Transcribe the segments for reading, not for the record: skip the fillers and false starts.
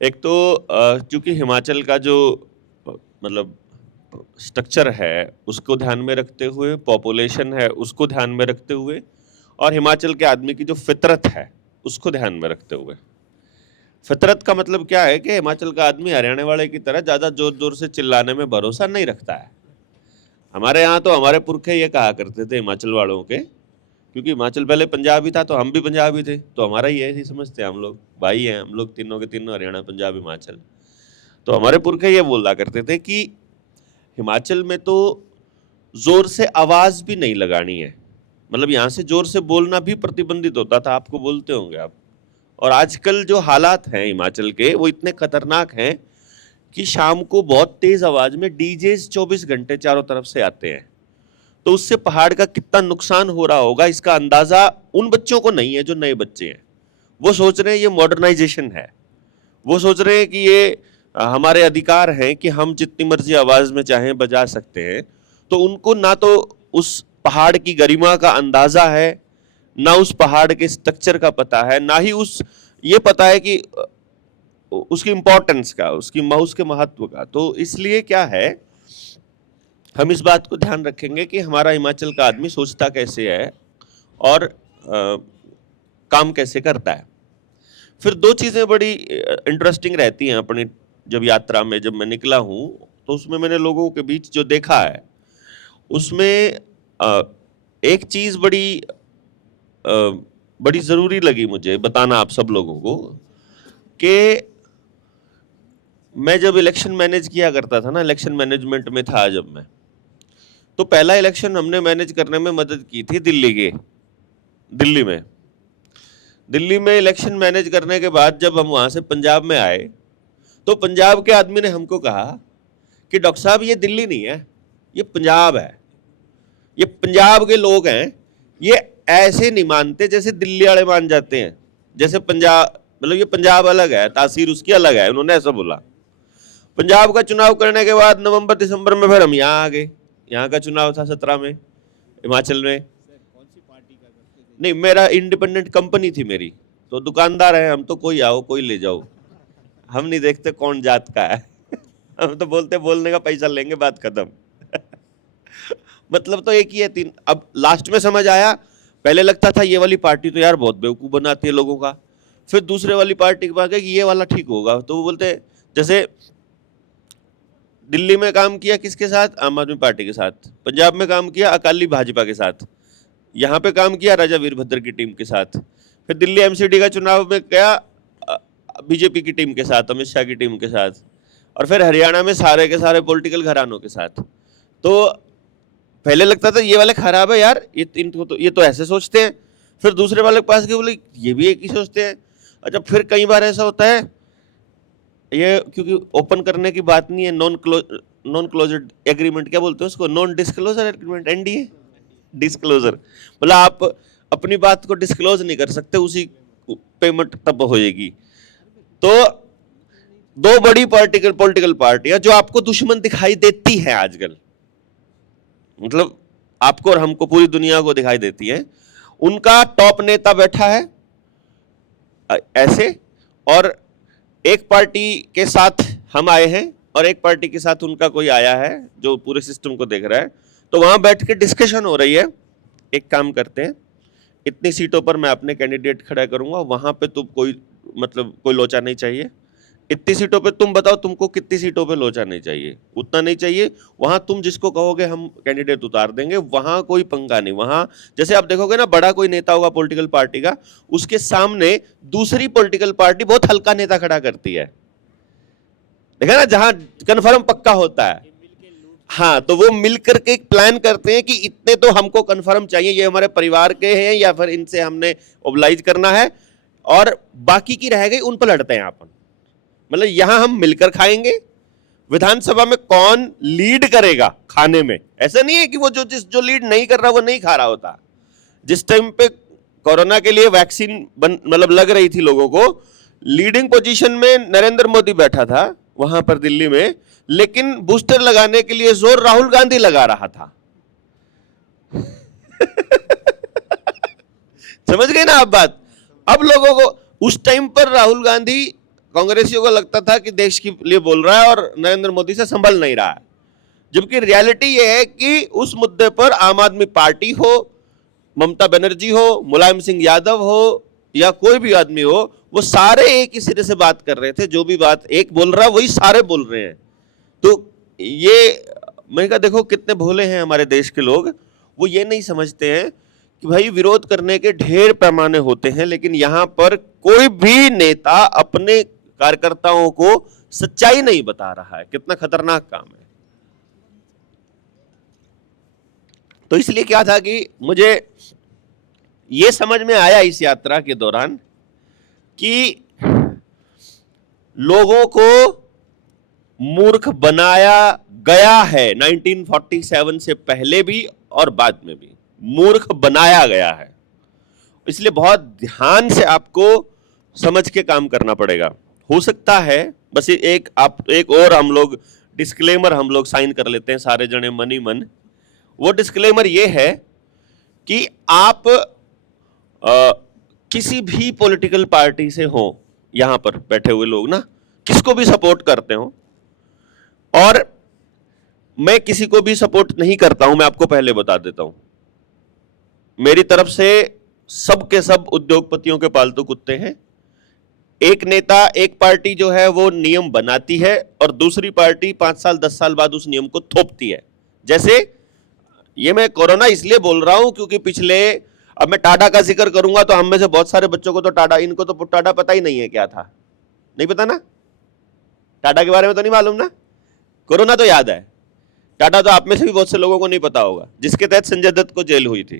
एक तो चूंकि हिमाचल का जो मतलब स्ट्रक्चर है उसको ध्यान में रखते हुए, पॉपुलेशन है उसको ध्यान में रखते हुए, और हिमाचल के आदमी की जो फितरत है उसको ध्यान में रखते हुए। फितरत का मतलब क्या है कि हिमाचल का आदमी हरियाणा वाले की तरह ज्यादा जोर जोर से चिल्लाने में भरोसा नहीं रखता है। हमारे यहाँ तो हमारे पुरखे ये कहा करते थे हिमाचल वालों के, क्योंकि हिमाचल पहले पंजाब ही था तो हम भी पंजाबी थे, तो हमारा ही ऐसे ही समझते हैं, हम लोग भाई हैं, हम लोग तीनों के तीनों, हरियाणा पंजाब हिमाचल। तो हमारे पुरखे ये बोला करते थे कि हिमाचल में तो जोर से आवाज भी नहीं लगानी है, मतलब यहाँ से जोर से बोलना भी प्रतिबंधित होता था, आपको बोलते होंगे आप। और आजकल जो हालात हैं हिमाचल के वो इतने खतरनाक हैं कि शाम को बहुत तेज आवाज में डीजेस 24 घंटे चारों तरफ से आते हैं। तो उससे पहाड़ का कितना नुकसान हो रहा होगा इसका अंदाजा उन बच्चों को नहीं है जो नए बच्चे हैं। वो सोच रहे हैं ये मॉडर्नाइजेशन है, वो सोच रहे हैं कि ये हमारे अधिकार हैं कि हम जितनी मर्जी आवाज में चाहें बजा सकते हैं। तो उनको ना तो उस पहाड़ की गरिमा का अंदाजा है, ना उस पहाड़ के स्ट्रक्चर का पता है, ना ही उस ये पता है कि उसकी इंपॉर्टेंस का, उसके महत्व का। तो इसलिए क्या है, हम इस बात को ध्यान रखेंगे कि हमारा हिमाचल का आदमी सोचता कैसे है और काम कैसे करता है। फिर दो चीजें बड़ी इंटरेस्टिंग रहती हैं अपनी जब यात्रा में, जब मैं निकला हूं तो उसमें मैंने लोगों के बीच जो देखा है उसमें एक चीज बड़ी जरूरी लगी मुझे बताना आप सब लोगों को, कि मैं जब इलेक्शन मैनेज किया करता था ना, इलेक्शन मैनेजमेंट में था जब मैं, तो पहला इलेक्शन हमने मैनेज करने में मदद की थी दिल्ली में इलेक्शन मैनेज करने के बाद जब हम वहां से पंजाब में आए तो पंजाब के आदमी ने हमको कहा कि डॉक्टर साहब ये दिल्ली नहीं है, ये पंजाब है, ये पंजाब के लोग हैं, ये ऐसे नहीं मानते जैसे दिल्ली वाले मान जाते हैं। जैसे पंजाब मतलब ये पंजाब अलग है, तासीर उसकी अलग है, उन्होंने ऐसा बोला। पंजाब का चुनाव करने के बाद नवंबर दिसंबर में फिर हम यहाँ आ गए, यहाँ का चुनाव था 17 में हिमाचल में। नहीं, मेरा इंडिपेंडेंट कंपनी थी मेरी, तो दुकानदार है हम, तो कोई आओ कोई ले जाओ, हम नहीं देखते कौन जात का है हम तो बोलते बोलने का पैसा लेंगे, बात खत्म मतलब तो एक ही है तीन। अब लास्ट में समझ आया, पहले लगता था ये वाली पार्टी तो यार बहुत बेवकूफ बनाती है लोगों का, फिर दूसरे वाली पार्टी के पास गए कि ये वाला ठीक होगा, तो वो बोलते जैसे दिल्ली में काम किया किसके साथ, आम आदमी पार्टी के साथ, पंजाब में काम किया अकाली भाजपा के साथ, यहाँ पे काम किया राजा वीरभद्र की टीम के साथ, फिर दिल्ली एमसीडी का चुनाव में गया बीजेपी की टीम के साथ, अमित शाह की टीम के साथ, और फिर हरियाणा में सारे के सारे पॉलिटिकल घरानों के साथ। तो पहले लगता था ये वाले खराब है यार, ये तो ऐसे सोचते हैं, फिर दूसरे वाले के पास गए बोले ये भी एक ही सोचते हैं। अच्छा, फिर कई बार ऐसा होता है, ये क्योंकि ओपन करने की बात नहीं है, नॉन क्लोजर एग्रीमेंट क्या बोलते हैं उसको, non disclosure agreement, NDA disclosure, मतलब आप अपनी बात को डिस्क्लोज नहीं कर सकते, उसी पेमेंट तब होएगी। तो दो बड़ी पॉलिटिकल पार्टियां जो आपको दुश्मन दिखाई देती हैं आजकल, मतलब आपको और हमको, पूरी दुनिया को दिखाई देती है, उनका टॉप नेता बैठा है ऐसे, और एक पार्टी के साथ हम आए हैं और एक पार्टी के साथ उनका कोई आया है जो पूरे सिस्टम को देख रहा है। तो वहां बैठ के डिस्कशन हो रही है, एक काम करते हैं, इतनी सीटों पर मैं अपने कैंडिडेट खड़ा करूंगा, वहां पे तुम कोई लोचा नहीं चाहिए, इतनी सीटों पे तुम बताओ तुमको कितनी सीटों पे लोचा नहीं चाहिए, उतना नहीं चाहिए, वहां तुम जिसको कहोगे हम कैंडिडेट उतार देंगे, वहां कोई पंगा नहीं। वहां जैसे आप देखोगे ना, बड़ा कोई नेता होगा पॉलिटिकल पार्टी का, उसके सामने दूसरी पॉलिटिकल पार्टी बहुत हल्का नेता खड़ा करती है, देखा ना, जहां कन्फर्म पक्का होता है। हाँ, तो वो मिलकर के प्लान करते हैं कि इतने तो हमको कंफर्म चाहिए, ये हमारे परिवार के हैं या फिर इनसे हमने ओबलाइज करना है, और बाकी की रह गई उन पर लड़ते हैं अपन। मतलब यहां हम मिलकर खाएंगे, विधानसभा में कौन लीड करेगा खाने में, ऐसा नहीं है कि वो जो लीड नहीं कर रहा वो नहीं खा रहा होता। जिस टाइम पे कोरोना के लिए वैक्सीन मतलब लग रही थी लोगों को, लीडिंग पोजीशन में नरेंद्र मोदी बैठा था वहां पर दिल्ली में, लेकिन बूस्टर लगाने के लिए जोर राहुल गांधी लगा रहा था समझ गए ना आप बात। अब लोगों को उस टाइम पर राहुल गांधी कांग्रेसियों को लगता था कि देश के लिए बोल रहा है और नरेंद्र मोदी से संभल नहीं रहा है, जबकि रियलिटी ये है कि उस मुद्दे पर आम आदमी पार्टी हो, ममता बनर्जी हो, मुलायम सिंह यादव हो या कोई भी आदमी हो, वो सारे एक ही सिरे से बात कर रहे थे। जो भी बात एक बोल रहा है वही सारे बोल रहे हैं। तो ये मैंने कहा देखो कितने भोले हैं हमारे देश के लोग, वो ये नहीं समझते हैं कि भाई विरोध करने के ढेर पैमाने होते हैं, लेकिन यहां पर कोई भी नेता अपने कार्यकर्ताओं को सच्चाई नहीं बता रहा है। कितना खतरनाक काम है। तो इसलिए क्या था कि मुझे ये समझ में आया इस यात्रा के दौरान कि लोगों को मूर्ख बनाया गया है। 1947 से पहले भी और बाद में भी मूर्ख बनाया गया है। इसलिए बहुत ध्यान से आपको समझ के काम करना पड़ेगा। हो सकता है बस एक और हम लोग डिस्क्लेमर हम लोग साइन कर लेते हैं सारे जने मन ही मन। वो डिस्क्लेमर ये है कि आप किसी भी पॉलिटिकल पार्टी से हो, यहां पर बैठे हुए लोग ना किसको भी सपोर्ट करते हो, और मैं किसी को भी सपोर्ट नहीं करता हूं, मैं आपको पहले बता देता हूं। मेरी तरफ से सब के सब उद्योगपतियों के पालतू कुत्ते हैं। एक नेता, एक पार्टी जो है वो नियम बनाती है और दूसरी पार्टी 5 साल 10 साल बाद उस नियम को थोपती है। जैसे ये मैं कोरोना इसलिए बोल रहा हूं क्योंकि पिछले, अब मैं टाटा का जिक्र करूंगा तो हम में से बहुत सारे बच्चों को तो टाटा, इनको तो टाटा पता ही नहीं है क्या था, नहीं पता ना, टाटा के बारे में तो नहीं मालूम ना। कोरोना तो याद है, टाटा तो आप में से भी बहुत से लोगों को नहीं पता होगा, जिसके तहत संजय दत्त को जेल हुई थी।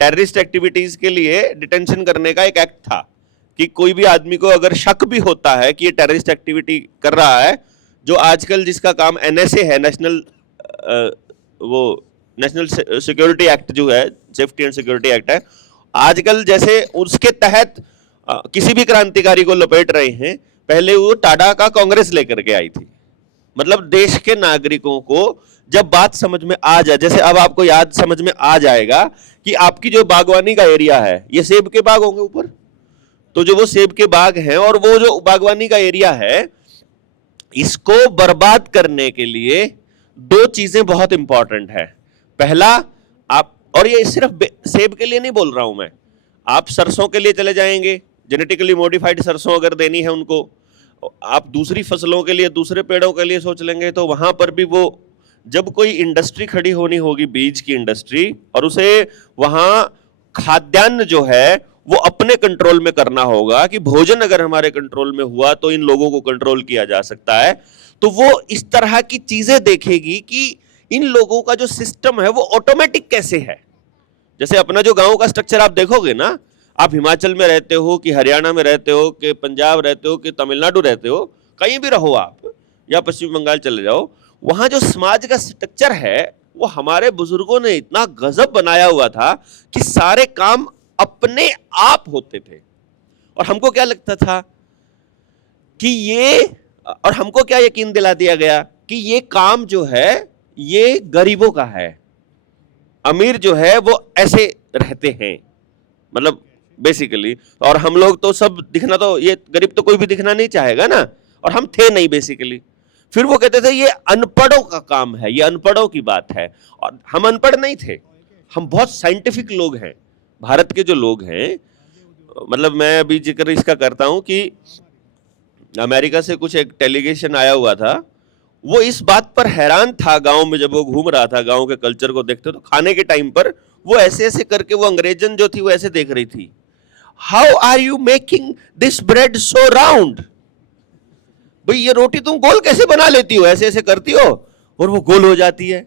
टेररिस्ट एक्टिविटीज के लिए डिटेंशन करने का एक एक्ट था कि कोई भी आदमी को अगर शक भी होता है कि ये टेररिस्ट एक्टिविटी कर रहा है, जो आजकल जिसका काम एनएसए है, नेशनल सिक्योरिटी एक्ट जो है, सेफ्टी एंड सिक्योरिटी एक्ट है, आजकल जैसे उसके तहत किसी भी क्रांतिकारी को लपेट रहे हैं। पहले वो टाटा का कांग्रेस लेकर के आई थी। मतलब देश के नागरिकों को जब बात समझ में आ जाए, जैसे अब आपको याद समझ में आ जाएगा कि आपकी जो बागवानी का एरिया है, ये सेब के बाग होंगे ऊपर, तो जो वो सेब के बाग हैं और वो जो बागवानी का एरिया है, इसको बर्बाद करने के लिए 2 चीजें बहुत इंपॉर्टेंट है। पहला, आप, और ये सिर्फ सेब के लिए नहीं बोल रहा हूं मैं, आप सरसों के लिए चले जाएंगे, जेनेटिकली मॉडिफाइड सरसों अगर देनी है उनको, आप दूसरी फसलों के लिए, दूसरे पेड़ों के लिए सोच लेंगे, तो वहां पर भी वो, जब कोई इंडस्ट्री खड़ी होनी होगी, बीज की इंडस्ट्री, और उसे वहां खाद्यान्न जो है वो अपने कंट्रोल में करना होगा कि भोजन अगर हमारे कंट्रोल में हुआ तो इन लोगों को कंट्रोल किया जा सकता है। तो वो इस तरह की चीजें देखेगी कि इन लोगों का जो सिस्टम है वो ऑटोमेटिक कैसे है। जैसे अपना जो गांव का स्ट्रक्चर आप देखोगे ना, आप हिमाचल में रहते हो कि हरियाणा में रहते हो कि पंजाब रहते हो कि तमिलनाडु रहते हो, कहीं भी रहो आप, या पश्चिम बंगाल चले जाओ, वहां जो समाज का स्ट्रक्चर है वो हमारे बुजुर्गों ने इतना गजब बनाया हुआ था कि सारे काम अपने आप होते थे। और हमको क्या लगता था कि ये, और हमको क्या यकीन दिला दिया गया कि ये काम जो है ये गरीबों का है, अमीर जो है वो ऐसे रहते हैं, मतलब बेसिकली। और हम लोग तो सब दिखना, तो ये गरीब तो कोई भी दिखना नहीं चाहेगा ना, और हम थे नहीं बेसिकली। फिर वो कहते थे ये अनपढ़ों का काम है, ये अनपढ़ों की बात है, और हम अनपढ़ नहीं थे, हम बहुत साइंटिफिक लोग हैं। भारत के जो लोग हैं, मतलब मैं अभी जिक्र इसका करता हूं कि अमेरिका से कुछ एक डेलीगेशन आया हुआ था, वो इस बात पर हैरान था गांव में, जब वो घूम रहा था, गांव के कल्चर को देखते तो खाने के टाइम पर वो ऐसे ऐसे करके, वो अंग्रेजन जो थी वो ऐसे देख रही थी, how are you making this bread so round, भाई ये रोटी तुम गोल कैसे बना लेती हो, ऐसे ऐसे करती हो और वो गोल हो जाती है।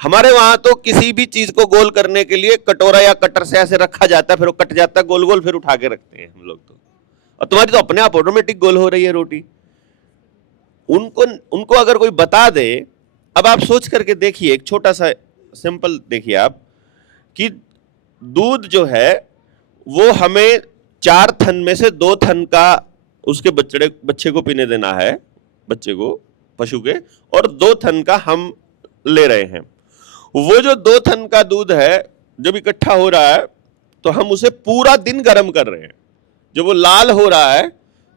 हमारे वहां तो किसी भी चीज को गोल करने के लिए कटोरा या कटर से ऐसे रखा जाता है, फिर वो कट जाता है गोल गोल, फिर उठा के रखते हैं हम लोग तो, और तुम्हारी तो अपने आप ऑटोमेटिक गोल हो रही है रोटी। उनको अगर कोई बता दे, अब आप सोच करके देखिए, एक छोटा सा सिंपल देखिए आप, कि दूध जो है वो हमें 4 थन में से 2 थन का उसके बच्चे को पीने देना है, बच्चे को, पशु के, और 2 थन का हम ले रहे हैं। वो जो 2 थन का दूध है जब इकट्ठा हो रहा है तो हम उसे पूरा दिन गर्म कर रहे हैं। जब वो लाल हो रहा है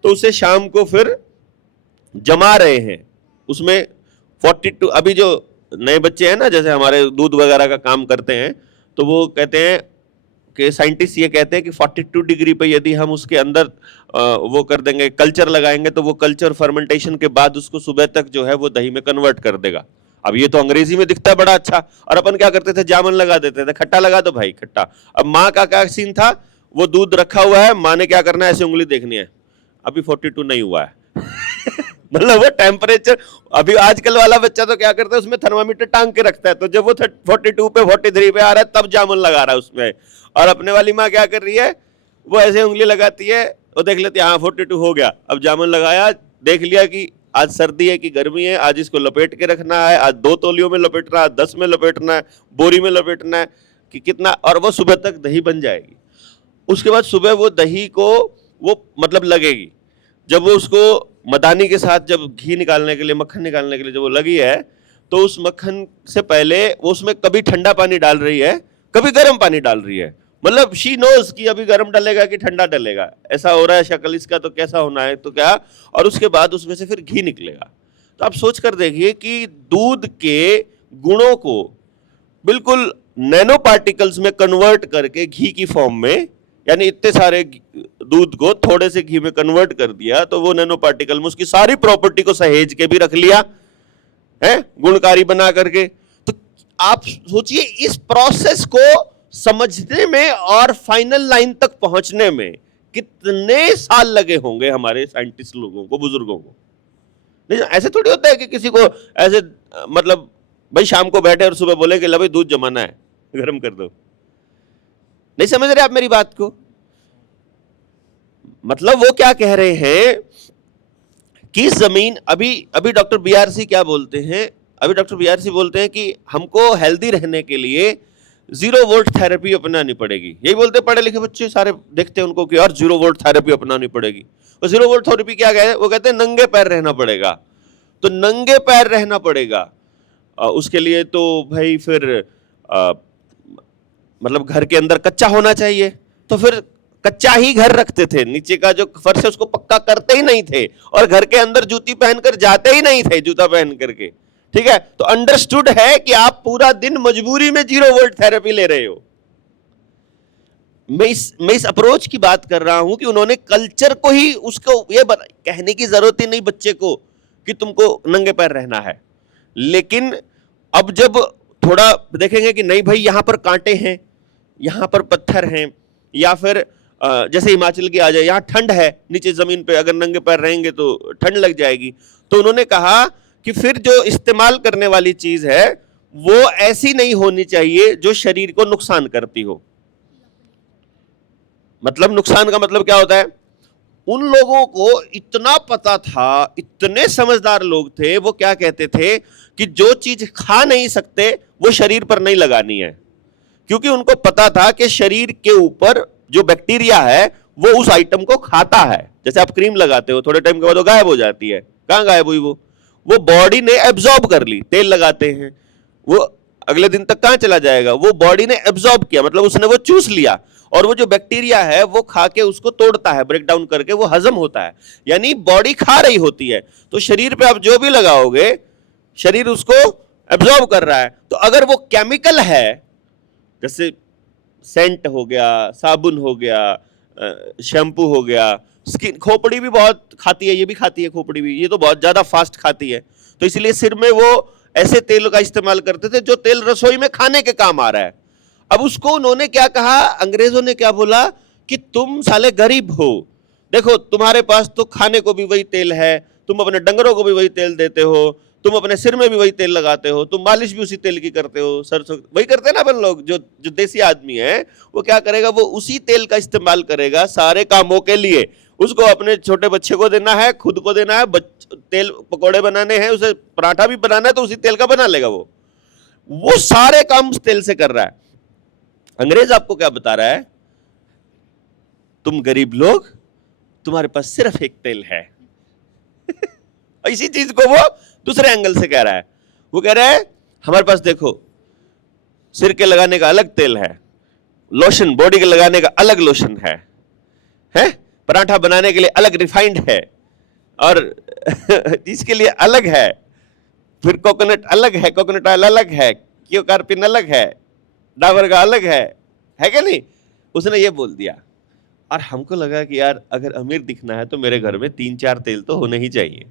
तो उसे शाम को फिर जमा रहे हैं उसमें 42। अभी जो नए बच्चे हैं ना, जैसे हमारे दूध वगैरह का काम करते हैं, तो वो कहते हैं कि साइंटिस्ट ये कहते हैं कि 42 डिग्री पे यदि हम उसके अंदर वो कर देंगे, कल्चर लगाएंगे, तो वो कल्चर फर्मेंटेशन के बाद उसको सुबह तक जो है वो दही में कन्वर्ट कर देगा। अब ये तो अंग्रेजी में दिखता है बड़ा अच्छा, और अपन क्या करते थे, जामुन लगा देते थे, खट्टा लगा दो भाई खट्टा। अब माँ का क्या सीन था, वो दूध रखा हुआ है, माँ ने क्या करना है, ऐसे उंगली देखनी है, अभी 42 नहीं हुआ है मतलब वो टेम्परेचर, अभी आजकल वाला बच्चा तो क्या करता है, उसमें थर्मामीटर टांग के रखता है, तो जब वो 42 पे 43 पे आ रहा है तब जामुन लगा रहा है उसमें। और अपने वाली माँ क्या कर रही है, वो ऐसे उंगली लगाती है और देख लेती है, हाँ 42 हो गया, अब जामुन लगाया, देख लिया कि आज सर्दी है कि गर्मी है, आज इसको लपेट के रखना है, आज 2 तौलियों में लपेटना है, 10 में लपेटना है, बोरी में लपेटना है कि कितना, और वो सुबह तक दही बन जाएगी। उसके बाद सुबह वो दही को वो मतलब लगेगी, जब वो उसको मदानी के साथ जब घी निकालने के लिए, मक्खन निकालने के लिए जब वो लगी है, तो उस मक्खन से पहले वो उसमें कभी ठंडा पानी डाल रही है, कभी गर्म पानी डाल रही है, मतलब शी नोज कि अभी गर्म डलेगा कि ठंडा डलेगा, ऐसा हो रहा है शक्ल इसका, तो कैसा होना है तो क्या, और उसके बाद उसमें से फिर घी निकलेगा। तो आप सोच कर देखिए कि दूध के गुणों को बिल्कुल नैनो पार्टिकल्स में कन्वर्ट करके घी की फॉर्म में, यानी इतने सारे दूध को थोड़े से घी में कन्वर्ट कर दिया, तो वो नैनो पार्टिकल में उसकी सारी प्रॉपर्टी को सहेज के भी रख लिया है, गुणकारी बना करके। तो आप सोचिए इस प्रोसेस को समझने में और फाइनल लाइन तक पहुंचने में कितने साल लगे होंगे हमारे साइंटिस्ट लोगों को, बुजुर्गों को। नहीं, ऐसे थोड़ी होता है कि किसी को ऐसे मतलब भाई शाम को बैठे और सुबह बोले कि ला भाई दूध जमाना है, गर्म कर दो। नहीं समझ रहे आप मेरी बात को? मतलब वो क्या कह रहे हैं कि जमीन, अभी डॉक्टर बीआरसी क्या बोलते हैं, अभी डॉक्टर बीआरसी बोलते हैं कि हमको हेल्दी रहने के लिए 0 वोल्ट थेरेपी अपनानी पड़ेगी। यही बोलते पढ़े लिखे बच्चे सारे, देखते हैं उनको कि और 0 वोल्ट थेरेपी अपनानी पड़ेगी। और 0 वोल्ट थेरेपी क्या कहते हैं, वो कहते हैं नंगे पैर रहना पड़ेगा। तो नंगे पैर रहना पड़ेगा उसके लिए तो भाई फिर मतलब घर के अंदर कच्चा होना चाहिए, तो फिर कच्चा ही घर रखते थे, नीचे का जो फर्श है उसको पक्का करते ही नहीं थे, और घर के अंदर जूती पहनकर जाते ही नहीं थे, जूता पहन करके। ठीक है, तो अंडरस्टूड है कि आप पूरा दिन मजबूरी में 0 वोल्ट थेरेपी ले रहे हो। मैं इस अप्रोच की बात कर रहा हूं कि उन्होंने कल्चर को ही, उसको ये कहने की जरूरत ही नहीं बच्चे को कि तुमको नंगे पैर रहना है। लेकिन अब जब थोड़ा देखेंगे कि नहीं भाई यहां पर कांटे हैं, यहां पर पत्थर हैं, या फिर जैसे हिमाचल की आ जाए, यहां ठंड है, नीचे जमीन पे अगर नंगे पैर रहेंगे तो ठंड लग जाएगी, तो उन्होंने कहा कि फिर जो इस्तेमाल करने वाली चीज है वो ऐसी नहीं होनी चाहिए जो शरीर को नुकसान करती हो। मतलब नुकसान का मतलब क्या होता है, उन लोगों को इतना पता था, इतने समझदार लोग थे, वो क्या कहते थे कि जो चीज खा नहीं सकते वो शरीर पर नहीं लगानी है, क्योंकि उनको पता था कि शरीर के ऊपर जो बैक्टीरिया है वो उस आइटम को खाता है। जैसे आप क्रीम लगाते हो, थोड़े टाइम के बाद वो गायब हो जाती है, कहां गायब हुई वो बॉडी ने एब्जॉर्ब कर ली। तेल लगाते हैं, वो अगले दिन तक कहां चला जाएगा, वो बॉडी ने एब्जॉर्ब किया, मतलब उसने वो चूस लिया, और वो जो बैक्टीरिया है वो खा के उसको तोड़ता है, ब्रेक डाउन करके वो हजम होता है, यानी बॉडी खा रही होती है। तो शरीर पे आप जो भी लगाओगे शरीर उसको एब्जॉर्ब कर रहा है। तो अगर वो केमिकल है, जैसे सेंट हो गया, साबुन हो गया, शैम्पू हो गया, स्किन, खोपड़ी भी बहुत खाती है, ये भी खाती है खोपड़ी भी, ये तो बहुत ज्यादा फास्ट खाती है, तो इसलिए सिर में वो ऐसे तेल का इस्तेमाल करते थे जो तेल रसोई में खाने के काम आ रहा है। अब उसको उन्होंने क्या कहा, अंग्रेजों ने क्या बोला कि तुम साले गरीब हो, देखो तुम्हारे पास तो खाने को भी वही तेल है, तुम अपने डंगरों को भी वही तेल देते हो, तुम अपने सिर में भी वही तेल लगाते हो, तुम मालिश भी उसी तेल की करते हो, सरसों वही करते हैं ना अपन लोग। जो देसी आदमी है वो क्या करेगा, वो उसी तेल का इस्तेमाल करेगा सारे कामों के लिए। उसको अपने छोटे बच्चे को देना है, खुद को देना है, तेल पकौड़े बनाने हैं, उसे पराठा भी बनाना है तो उसी तेल का बना लेगा। वो सारे काम उस तेल से कर रहा है। अंग्रेज आपको क्या बता रहा है, तुम गरीब लोग, तुम्हारे पास सिर्फ एक तेल है इसी चीज को वो दूसरे एंगल से कह रहा है। वो कह रहा है हमारे पास देखो सिर के लगाने का अलग तेल है, लोशन बॉडी के लगाने का अलग लोशन है, पराठा बनाने के लिए अलग रिफाइंड है, और इसके लिए अलग है, फिर कोकोनट अलग है, कोकोनट ऑयल अलग है, क्यों कार्पिन अलग है, डाबर का अलग है क्या नहीं? उसने ये बोल दिया। और हमको लगा कि यार अगर अमीर दिखना है तो मेरे घर में 3-4 तेल तो होने ही चाहिए,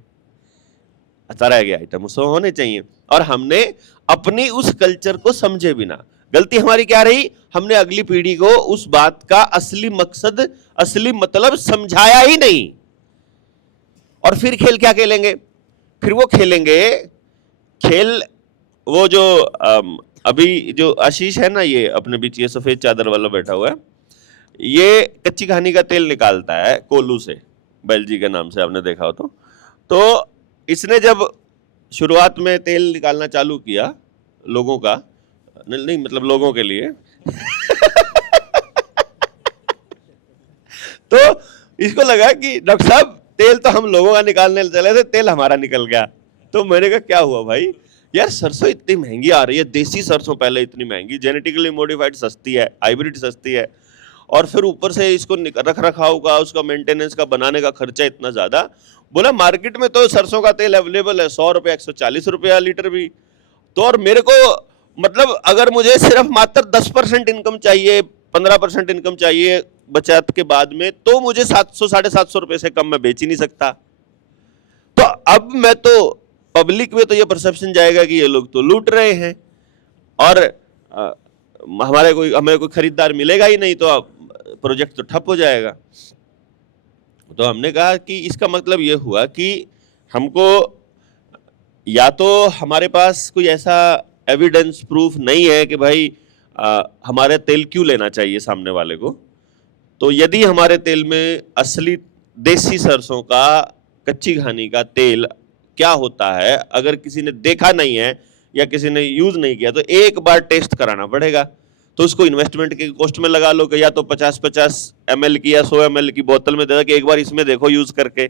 तरह के आइटम उसमें होने चाहिए। और हमने अपनी उस कल्चर को समझे बिना, गलती हमारी क्या रही, हमने अगली पीढ़ी को उस बात का असली मकसद, असली मतलब समझाया ही नहीं। और फिर खेल क्या खेलेंगे? फिर वो खेलेंगे खेल, वो जो अभी जो आशीष है ना, ये अपने बीच ये सफेद चादर वाला बैठा हुआ है, ये कच्ची घानी का तेल निकालता है कोल्लू से, बेल्जी के नाम से, आपने देखा हो तो इसने जब शुरुआत में तेल निकालना चालू किया लोगों का, नहीं मतलब लोगों के लिए तो इसको लगा कि डॉक्टर साहब तेल तो हम लोगों का निकालने चले थे, तेल हमारा निकल गया। तो मैंने कहा क्या हुआ भाई? यार सरसों इतनी महंगी आ रही है, देसी सरसों पहले इतनी महंगी, जेनेटिकली मॉडिफाइड सस्ती है, हाइब्रिड सस्ती है, और फिर ऊपर से इसको रख रखाव का, उसका मेंटेनेंस का, बनाने का खर्चा इतना ज्यादा। बोला मार्केट में तो सरसों का तेल अवेलेबल है 100 रुपया, 140 रुपया लीटर भी। तो और मेरे को मतलब अगर मुझे सिर्फ मात्र 10% इनकम चाहिए, 15% इनकम चाहिए बचत के बाद में, तो मुझे 700-750 रुपए से कम मैं बेच ही नहीं सकता। तो अब मैं तो पब्लिक में तो ये परसेप्शन जाएगा कि ये लोग तो लूट रहे हैं, और हमें कोई खरीदार मिलेगा ही नहीं, तो अब प्रोजेक्ट तो ठप हो जाएगा। तो हमने कहा कि इसका मतलब ये हुआ कि हमको या तो हमारे पास कोई ऐसा एविडेंस प्रूफ नहीं है कि भाई हमारे तेल क्यों लेना चाहिए सामने वाले को। तो यदि हमारे तेल में असली देसी सरसों का, कच्ची घानी का तेल क्या होता है, अगर किसी ने देखा नहीं है या किसी ने यूज नहीं किया, तो एक बार टेस्ट कराना पड़ेगा। तो उसको इन्वेस्टमेंट के कॉस्ट में लगा लो कि या तो 50-50 ml की या 100 ml की बोतल में दे दो कि एक बार इसमें देखो यूज करके,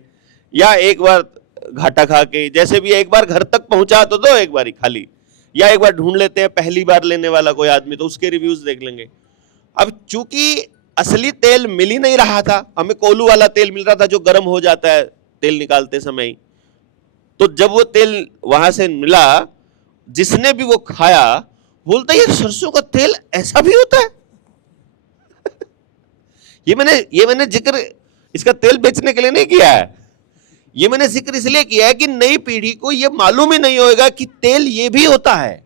या एक बार घाटा खा के, जैसे भी एक बार घर तक पहुंचा तो दो एक बार ही खाली, या एक बार ढूंढ लेते हैं पहली बार लेने वाला कोई आदमी, तो उसके रिव्यूज देख लेंगे। अब चूंकि असली तेल मिल ही नहीं रहा था, हमें कोल्हू वाला तेल मिल रहा था जो गर्म हो जाता है तेल निकालते समय ही। तो जब वो तेल वहां से मिला, जिसने भी वो खाया बोलता है ये सरसों का तेल ऐसा भी होता है। ये मैंने जिक्र इसका तेल बेचने के लिए नहीं किया है, ये मैंने जिक्र इसलिए किया है कि नई पीढ़ी को ये मालूम ही नहीं होगा कि तेल ये भी होता है।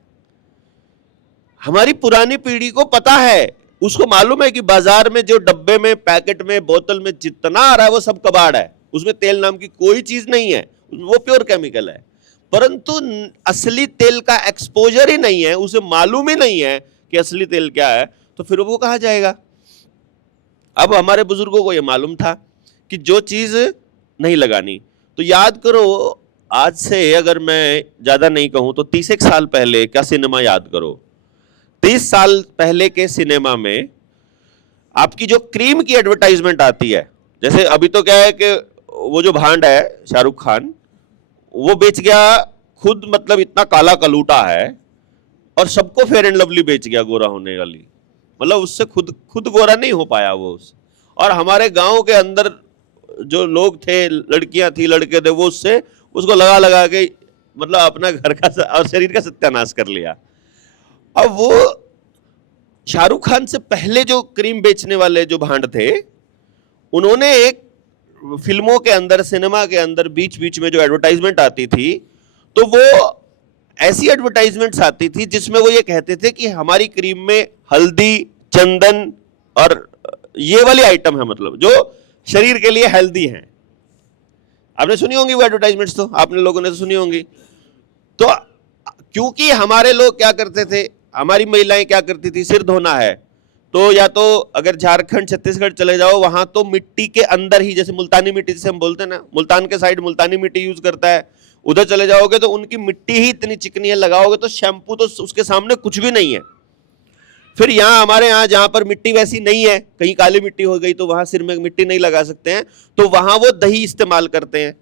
हमारी पुरानी पीढ़ी को पता है, उसको मालूम है कि बाजार में जो डब्बे में, पैकेट में, बोतल में जितना आ रहा है वो सब कबाड़ है, उसमें तेल नाम की कोई चीज नहीं है, वो प्योर केमिकल है। परंतु असली तेल का एक्सपोजर ही नहीं है, उसे मालूम ही नहीं है कि असली तेल क्या है, तो फिर वो कहा जाएगा। अब हमारे बुजुर्गों को यह मालूम था कि जो चीज नहीं लगानी, तो याद करो आज से अगर मैं ज्यादा नहीं कहूं तो 30 साल पहले का सिनेमा याद करो। 30 साल पहले के सिनेमा में आपकी जो क्रीम की एडवर्टाइजमेंट आती है, जैसे अभी तो क्या है कि वो जो भांड है शाहरुख खान, वो बेच गया खुद, मतलब इतना काला कलूटा है, और सबको फेयर एंड लवली बेच गया गोरा होने वाली, मतलब उससे खुद गोरा नहीं हो पाया वो। और हमारे गांव के अंदर जो लोग थे, लड़कियां थी, लड़के थे, वो उसको लगा लगा के मतलब अपना घर का और शरीर का सत्यानाश कर लिया। अब वो शाहरुख खान से पहले जो क्रीम बेचने वाले जो भांड थे, उन्होंने एक फिल्मों के अंदर, सिनेमा के अंदर बीच बीच में जो एडवर्टाइजमेंट आती थी, तो वो ऐसी एडवर्टाइजमेंट्स आती थी जिसमें वो ये कहते थे कि हमारी क्रीम में हल्दी, चंदन और ये वाली आइटम है, मतलब जो शरीर के लिए हेल्दी हैं। आपने सुनी होंगी वो एडवर्टाइजमेंट्स, तो आपने लोगों ने तो सुनी होंगी। तो क्योंकि हमारे लोग क्या करते थे, हमारी महिलाएं क्या करती थी, सिर धोना है तो या तो अगर झारखंड, छत्तीसगढ़ चले जाओ, वहां तो मिट्टी के अंदर ही, जैसे मुल्तानी मिट्टी जिसे हम बोलते हैं ना, मुल्तान के साइड मुल्तानी मिट्टी यूज करता है, उधर चले जाओगे तो उनकी मिट्टी ही इतनी चिकनी है, लगाओगे तो शैम्पू तो उसके सामने कुछ भी नहीं है। फिर यहाँ हमारे यहाँ जहां पर मिट्टी वैसी नहीं है, कहीं काली मिट्टी हो गई तो वहां सिर में मिट्टी नहीं लगा सकते हैं, तो वहां वो दही इस्तेमाल करते हैं,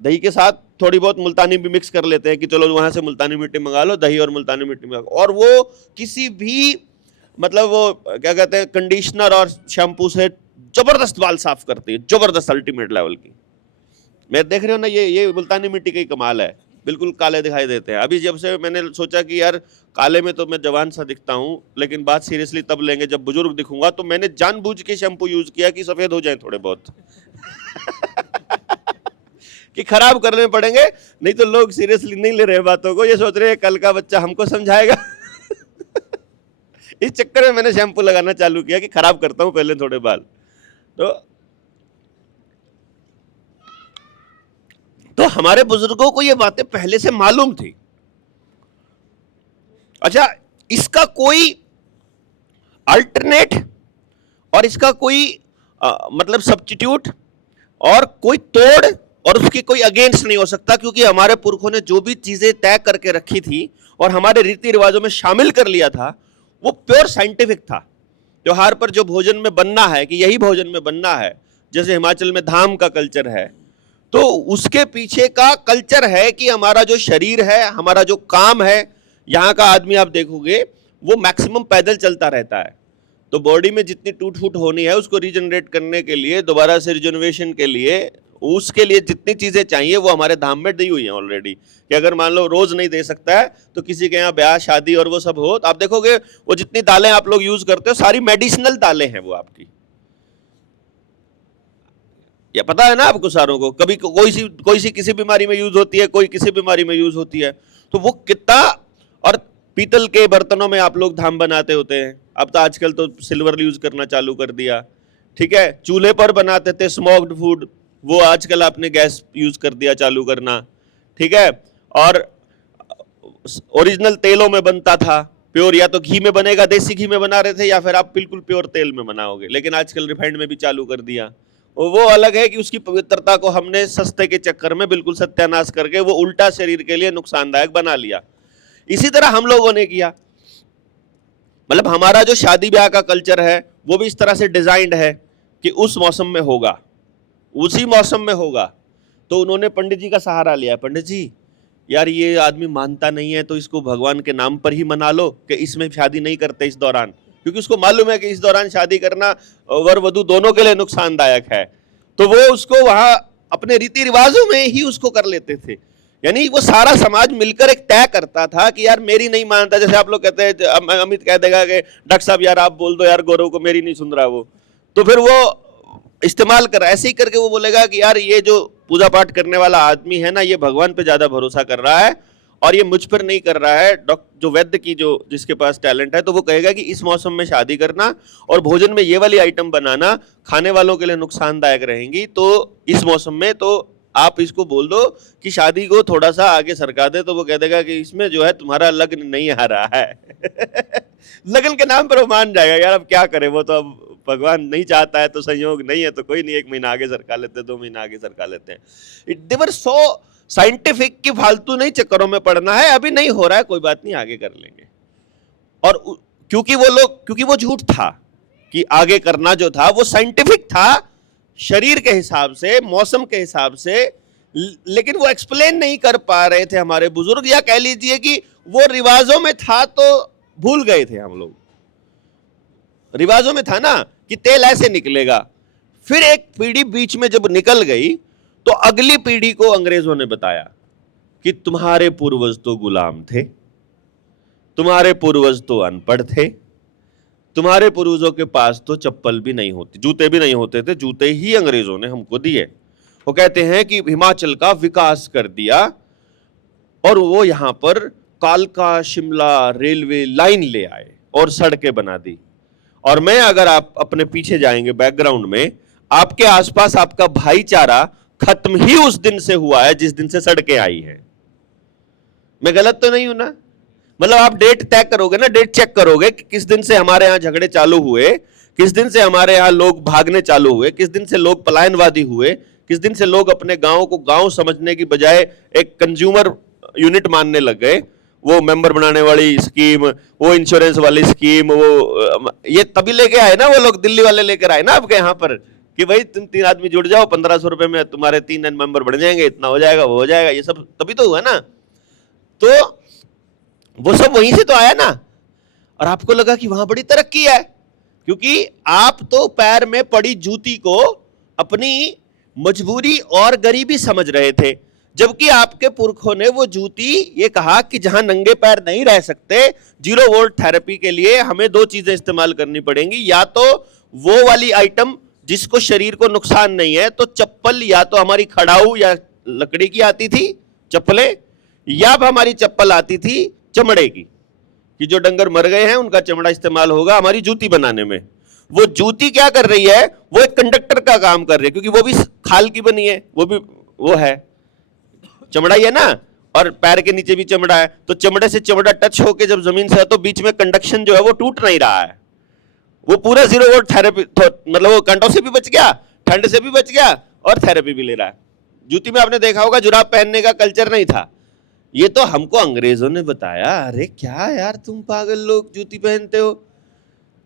दही के साथ थोड़ी बहुत मुल्तानी भी मिक्स कर लेते हैं कि चलो वहां से मुल्तानी मिट्टी मंगा लो, दही और मुल्तानी मिट्टी मंगा, और वो किसी भी मतलब वो क्या कहते हैं कंडीशनर और शैम्पू से जबरदस्त बाल साफ करती है, जबरदस्त अल्टीमेट लेवल की। मैं देख रहे हो ना, ये मुल्तानी मिट्टी का ही कमाल है, बिल्कुल काले दिखाई देते हैं। अभी जब से मैंने सोचा कि यार काले में तो मैं जवान सा दिखता हूं, लेकिन बात सीरियसली तब लेंगे जब बुजुर्ग दिखूंगा, तो मैंने जानबूझ के शैम्पू यूज किया कि सफेद हो जाए थोड़े बहुत कि खराब करने पड़ेंगे, नहीं तो लोग सीरियसली नहीं ले रहे बातों को, ये सोच रहे हैं कल का बच्चा हमको समझाएगा इस चक्कर में मैंने शैम्पू लगाना चालू किया कि खराब करता हूं पहले थोड़े बाल। तो हमारे बुजुर्गों को ये बातें पहले से मालूम थी। अच्छा, इसका कोई अल्टरनेट और इसका कोई मतलब सब्स्टिट्यूट और कोई तोड़ और उसके कोई अगेंस्ट नहीं हो सकता, क्योंकि हमारे पुरखों ने जो भी चीजें तय करके रखी थी और हमारे रीति रिवाजों में शामिल कर लिया था, वो प्योर साइंटिफिक था। त्योहार पर जो भोजन में बनना है कि यही भोजन में बनना है, जैसे हिमाचल में धाम का कल्चर है, तो उसके पीछे का कल्चर है कि हमारा जो शरीर है, हमारा जो काम है, यहाँ का आदमी आप देखोगे वो मैक्सिमम पैदल चलता रहता है, तो बॉडी में जितनी टूट फूट होनी है उसको रीजनरेट करने के लिए, दोबारा से रिजनरेशन के लिए, उसके लिए जितनी चीजें चाहिए वो हमारे धाम में दी हुई है ऑलरेडी। कि अगर मान लो रोज नहीं दे सकता है तो किसी के यहाँ ब्याह शादी और वो सब हो, तो आप देखोगे वो जितनी दालें आप लोग यूज करते हो सारी मेडिसिनल दालें हैं वो आपकी। या पता है ना आपको सारों को, कभी कोई सी किसी बीमारी में यूज होती है, कोई किसी बीमारी में यूज होती है, तो वो कितना। और पीतल के बर्तनों में आप लोग धाम बनाते होते हैं, अब तो आजकल तो सिल्वर यूज करना चालू कर दिया, ठीक है। चूल्हे पर बनाते थे स्मोक्ड फूड, वो आजकल आपने गैस यूज कर दिया चालू करना, ठीक है। और ओरिजिनल तेलों में बनता था प्योर, या तो घी में बनेगा, देसी घी में बना रहे थे, या फिर आप बिल्कुल प्योर तेल में बनाओगे, लेकिन आजकल रिफाइंड में भी चालू कर दिया। वो अलग है कि उसकी पवित्रता को हमने सस्ते के चक्कर में बिल्कुल सत्यानाश करके वो उल्टा शरीर के लिए नुकसानदायक बना लिया। इसी तरह हम लोगों ने किया, मतलब हमारा जो शादी ब्याह का कल्चर है वो भी इस तरह से डिजाइंड है कि उस मौसम में होगा, उसी मौसम में होगा। तो उन्होंने पंडित जी का सहारा लिया, पंडित जी यार ये आदमी मानता नहीं है तो इसको भगवान के नाम पर ही मना लो कि इसमें शादी नहीं करते इस दौरान, क्योंकि उसको मालूम है कि इस दौरान शादी करना वर वधू दोनों के लिए नुकसानदायक है। तो वो उसको वहां अपने रीति रिवाजों में ही उसको कर लेते थे, यानी वो सारा समाज मिलकर एक तय करता था कि यार मेरी नहीं मानता। जैसे आप लोग कहते हैं, अमित कह देगा कि डॉक्टर साहब यार आप बोल दो यार गौरव को, मेरी नहीं सुन रहा वो, तो फिर वो इस्तेमाल कर, ऐसे ही करके वो बोलेगा कि यार ये जो पूजा पाठ करने वाला आदमी है ना, ये भगवान पे ज्यादा भरोसा कर रहा है और ये मुझ पर नहीं कर रहा है। जो वैद्य की जो जिसके पास टैलेंट है, तो वो कहेगा कि इस मौसम में शादी करना और भोजन में ये वाली आइटम बनाना खाने वालों के लिए नुकसानदायक रहेंगी, तो इस मौसम में तो आप इसको बोल दो कि शादी को थोड़ा सा आगे सरका दे, तो वो कह देगा कि इसमें जो है तुम्हारा लग्न नहीं आ रहा है लगन के नाम पर वो मान जाएगा, यार अब क्या करे, वो तो अब भगवान नहीं चाहता है तो संयोग नहीं है तो कोई नहीं, 1 महीना आगे सरका लेते हैं, 2 महीना आगे सरका लेते हैं। दे वर सो साइंटिफिक की फालतू नहीं चक्करों में पड़ना है, अभी नहीं हो रहा है कोई बात नहीं आगे कर लेंगे। और क्योंकि वो झूठ था कि आगे करना जो था वो साइंटिफिक था शरीर के हिसाब से, मौसम के हिसाब से, लेकिन वो एक्सप्लेन नहीं कर पा रहे थे हमारे बुजुर्ग, या कह लीजिए कि वो रिवाजों में था तो भूल गए थे हम लोग। रिवाजों में था ना कि तेल ऐसे निकलेगा, फिर एक पीढ़ी बीच में जब निकल गई तो अगली पीढ़ी को अंग्रेजों ने बताया कि तुम्हारे पूर्वज तो गुलाम थे, तुम्हारे पूर्वज तो अनपढ़ थे, तुम्हारे पूर्वजों के पास तो चप्पल भी नहीं होती, जूते भी नहीं होते थे, जूते ही अंग्रेजों ने हमको दिए। वो कहते हैं कि हिमाचल का विकास कर दिया और वो यहां पर कालका शिमला रेलवे लाइन ले आए और सड़कें बना दी। और मैं अगर आप अपने पीछे जाएंगे बैकग्राउंड में, आपके आसपास आपका भाईचारा खत्म ही उस दिन से हुआ है जिस दिन से सड़कें आई हैं। मैं गलत तो नहीं हूं ना? मतलब आप डेट तय करोगे ना, डेट चेक करोगे कि किस दिन से हमारे यहां झगड़े चालू हुए, किस दिन से हमारे यहां लोग भागने चालू हुए, किस दिन से लोग पलायनवादी हुए, किस दिन से लोग अपने गांव को गांव समझने की बजाय एक कंज्यूमर यूनिट मानने लग गए। वो मेंबर बनाने वाली स्कीम, वो इंश्योरेंस वाली स्कीम, वो ये तभी लेके आए ना वो लोग, दिल्ली वाले लेकर आए ना आपके यहाँ पर कि भाई तुम 3 आदमी जुड़ जाओ, 1500 रुपए में तुम्हारे 3 मेंबर बढ़ जाएंगे, इतना हो जाएगा, वो हो जाएगा, ये सब तभी तो हुआ ना। तो वो सब वहीं से तो आया ना। और आपको लगा कि वहां बड़ी तरक्की है क्योंकि आप तो पैर में पड़ी जूती को अपनी मजबूरी और गरीबी समझ रहे थे, जबकि आपके पुरखों ने वो जूती ये कहा कि जहां नंगे पैर नहीं रह सकते, 0 वोल्ट थेरेपी के लिए हमें 2 चीजें इस्तेमाल करनी पड़ेंगी, या तो वो वाली आइटम जिसको शरीर को नुकसान नहीं है, तो चप्पल या तो हमारी खड़ाऊ या लकड़ी की आती थी चप्पलें, या हमारी चप्पल आती थी चमड़े की, कि जो डंगर मर गए हैं उनका चमड़ा इस्तेमाल होगा हमारी जूती बनाने में। वो जूती क्या कर रही है, वो एक कंडक्टर का काम कर रही है, क्योंकि वो भी खाल की बनी है, वो है चमड़ा ही है ना, और पैर के नीचे भी चमड़ा है, तो चमड़े से चमड़ा टच होके जब जमीन से है तो बीच में कंडक्शन जो है वो टूट नहीं रहा है, वो पूरा 0 वोल्ट थेरेपी, मतलब वो कांटों से भी बच गया, ठंड से भी बच गया और थेरेपी भी ले रहा है। जूती में आपने देखा होगा जुराब पहनने का कल्चर नहीं था, ये तो हमको अंग्रेजों ने बताया। अरे क्या यार तुम पागल लोग जूती पहनते हो,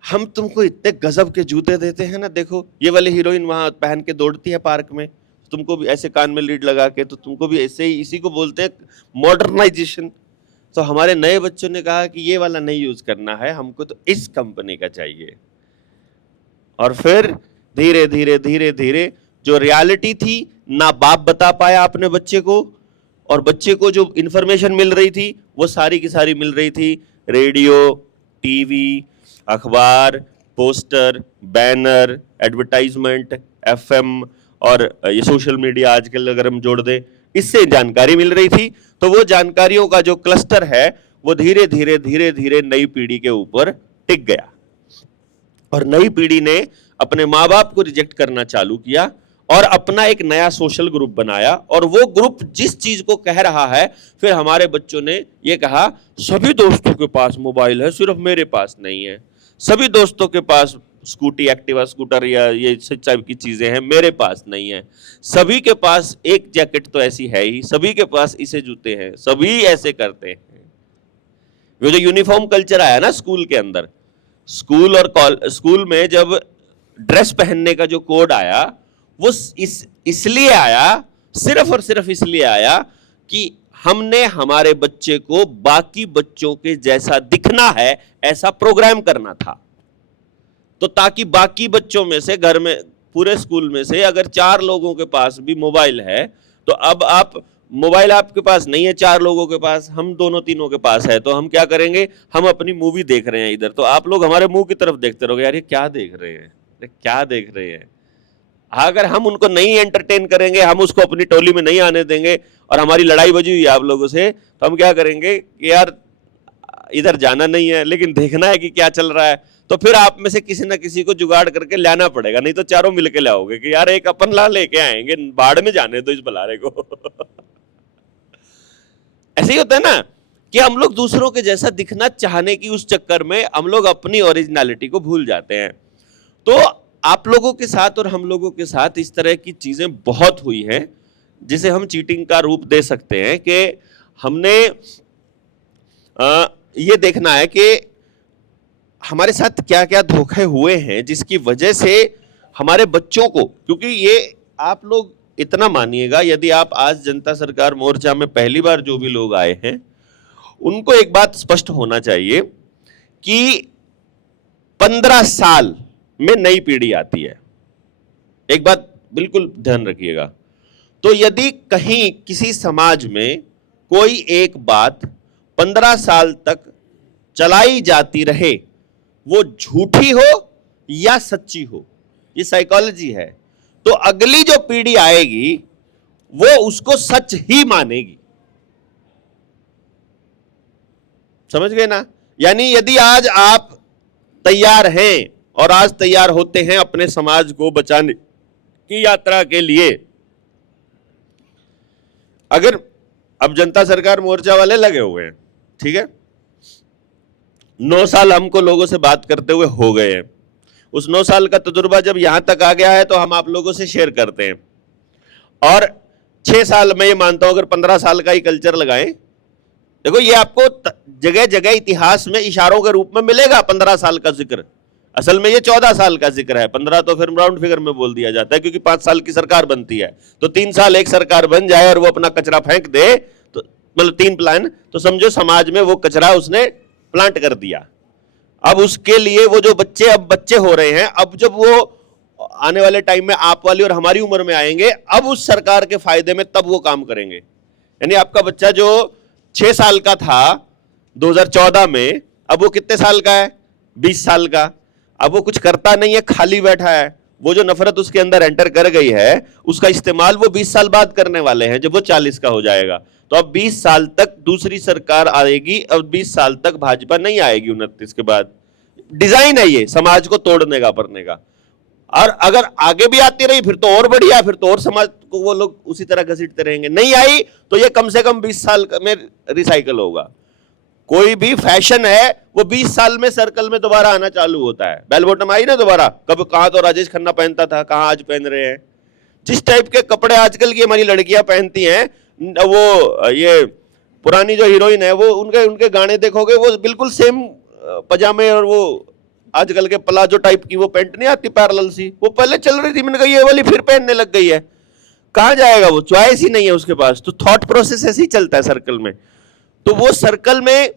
हम तुमको इतने गजब के जूते देते हैं ना, देखो ये वाली हीरोइन वहां पहन के दौड़ती है पार्क में, तुमको भी ऐसे कान में लीड लगा के, तो तुमको भी ऐसे ही, इसी को बोलते हैं मॉडर्नाइजेशन। तो हमारे नए बच्चों ने कहा कि ये वाला नहीं यूज करना है, हमको तो इस कंपनी का चाहिए। और फिर धीरे धीरे धीरे धीरे जो रियलिटी थी ना बाप बता पाया अपने बच्चे को, और बच्चे को जो इंफॉर्मेशन मिल रही थी वो सारी की सारी मिल रही थी रेडियो, टीवी, अखबार, पोस्टर, बैनर, एडवर्टाइजमेंट, एफएम और ये सोशल मीडिया आजकल अगर हम जोड़ दें, इससे जानकारी मिल रही थी। तो वो जानकारियों का जो क्लस्टर है वो धीरे धीरे धीरे धीरे नई पीढ़ी के ऊपर टिक गया, और नई पीढ़ी ने अपने माँ बाप को रिजेक्ट करना चालू किया और अपना एक नया सोशल ग्रुप बनाया, और वो ग्रुप जिस चीज को कह रहा है, फिर हमारे बच्चों ने ये कहा सभी दोस्तों के पास मोबाइल है, सिर्फ मेरे पास नहीं है, सभी दोस्तों के पास स्कूटी, एक्टिवा, स्कूटर या ये इस टाइप की चीजें हैं, मेरे पास नहीं है, सभी के पास एक जैकेट तो ऐसी है ही, सभी के पास इसे जूते हैं, सभी ऐसे करते हैं। वो जो यूनिफॉर्म कल्चर आया ना स्कूल के अंदर, स्कूल और स्कूल में जब ड्रेस पहनने का जो कोड आया, वो इसलिए आया, सिर्फ और सिर्फ इसलिए आया कि हमने हमारे बच्चे को बाकी बच्चों के जैसा दिखना है, ऐसा प्रोग्राम करना था। तो ताकि बाकी बच्चों में से, घर में पूरे स्कूल में से अगर 4 लोगों के पास भी मोबाइल है, तो अब आप मोबाइल आपके पास नहीं है, 4 लोगों के पास, हम दोनों तीनों के पास है, तो हम क्या करेंगे, हम अपनी मूवी देख रहे हैं इधर, तो आप लोग हमारे मुंह की तरफ देखते रहोगे, यार ये क्या देख रहे हैं, क्या देख रहे हैं। अगर हम उनको नहीं एंटरटेन करेंगे, हम उसको अपनी टोली में नहीं आने देंगे, और हमारी लड़ाई बजी हुई है आप लोगों से, तो हम क्या करेंगे कि यार इधर जाना नहीं है लेकिन देखना है कि क्या चल रहा है, तो फिर आप में से किसी ना किसी को जुगाड़ करके लाना पड़ेगा, नहीं तो चारों मिलके लाओगे कि यार एक अपन ला लेके आएंगे, बाढ़ में जाने दो इस बलारे को। ऐसे ही होता है ना कि हम लोग दूसरों के जैसा दिखना चाहने की उस चक्कर में हम लोग अपनी ओरिजिनलिटी को भूल जाते हैं। तो आप लोगों के साथ और हम लोगों के साथ इस तरह की चीजें बहुत हुई हैं, जिसे हम चीटिंग का रूप दे सकते हैं, कि हमने ये देखना है कि हमारे साथ क्या क्या धोखे हुए हैं, जिसकी वजह से हमारे बच्चों को, क्योंकि ये आप लोग इतना मानिएगा, यदि आप आज जनता सरकार मोर्चा में पहली बार जो भी लोग आए हैं, उनको एक बात स्पष्ट होना चाहिए कि 15 साल में नई पीढ़ी आती है। एक बात बिल्कुल ध्यान रखिएगा। तो यदि कहीं किसी समाज में कोई एक बात 15 साल तक चलाई जाती रहे, वो झूठी हो या सच्ची हो, ये साइकोलॉजी है, तो अगली जो पीढ़ी आएगी वो उसको सच ही मानेगी। समझ गए ना? यानी यदि आज आप तैयार हैं और आज तैयार होते हैं अपने समाज को बचाने की यात्रा के लिए, अगर अब जनता सरकार मोर्चा वाले लगे हुए हैं, ठीक है, 9 साल हमको लोगों से बात करते हुए हो गए हैं, उस 9 साल का तजुर्बा जब यहां तक आ गया है तो हम आप लोगों से शेयर करते हैं। और 6 साल में ये मानता हूं अगर 15 साल का ही कल्चर लगाएं, देखो ये आपको जगह जगह इतिहास में इशारों के रूप में मिलेगा 15 साल का जिक्र, असल में ये 14 साल का जिक्र है, 15 तो फिर राउंड फिगर में बोल दिया जाता है, क्योंकि 5 साल की सरकार बनती है, तो 3 साल एक सरकार बन जाए और वो अपना कचरा फेंक दे, तो मतलब 3 प्लान, तो समझो समाज में वो कचरा उसने प्लांट कर दिया। अब उसके लिए वो जो बच्चे अब बच्चे हो रहे हैं, अब जब वो आने वाले टाइम में आप वाली और हमारी उम्र में आएंगे, अब उस सरकार के फायदे में तब वो काम करेंगे। यानी आपका बच्चा जो 6 साल का था 2014 में, अब वो कितने साल का है? 20 साल का। अब वो कुछ करता नहीं है, खाली बैठा है। वो जो नफरत उसके अंदर एंटर कर गई है, उसका इस्तेमाल वो 20 साल बाद करने वाले हैं, जब वो 40 का हो जाएगा। तो अब 20 साल तक दूसरी सरकार आएगी, अब 20 साल तक भाजपा नहीं आएगी 29 के बाद। डिजाइन है ये समाज को तोड़ने का, परने का। और अगर आगे भी आती रही फिर तो और बढ़िया, फिर तो और समाज को वो लोग उसी तरह घसीटते रहेंगे। नहीं आई तो ये कम से कम 20 साल में रिसाइकल होगा। कोई भी फैशन है वो 20 साल में सर्कल में दोबारा आना चालू होता है। बेल बॉटम आई ना दोबारा, कब कहां तो राजेश खन्ना पहनता था, कहां आज पहन रहे हैं। जिस टाइप के कपड़े आजकल की हमारी लड़कियां पहनती हैं, वो ये पुरानी जो हीरोइन है, वो उनके गाने देखोगे, वो बिल्कुल सेम पजामे और वो आजकल के प्लाजो टाइप की वो पैंट नहीं आती पैरेलल सी, वो पहले चल रही थी, मैंने कहा ये वाली फिर पहनने लग गई है। कहां जाएगा वो? चॉइस ही नहीं है उसके पास। तो थॉट प्रोसेस ऐसे ही चलता है सर्कल में। तो वो सर्कल में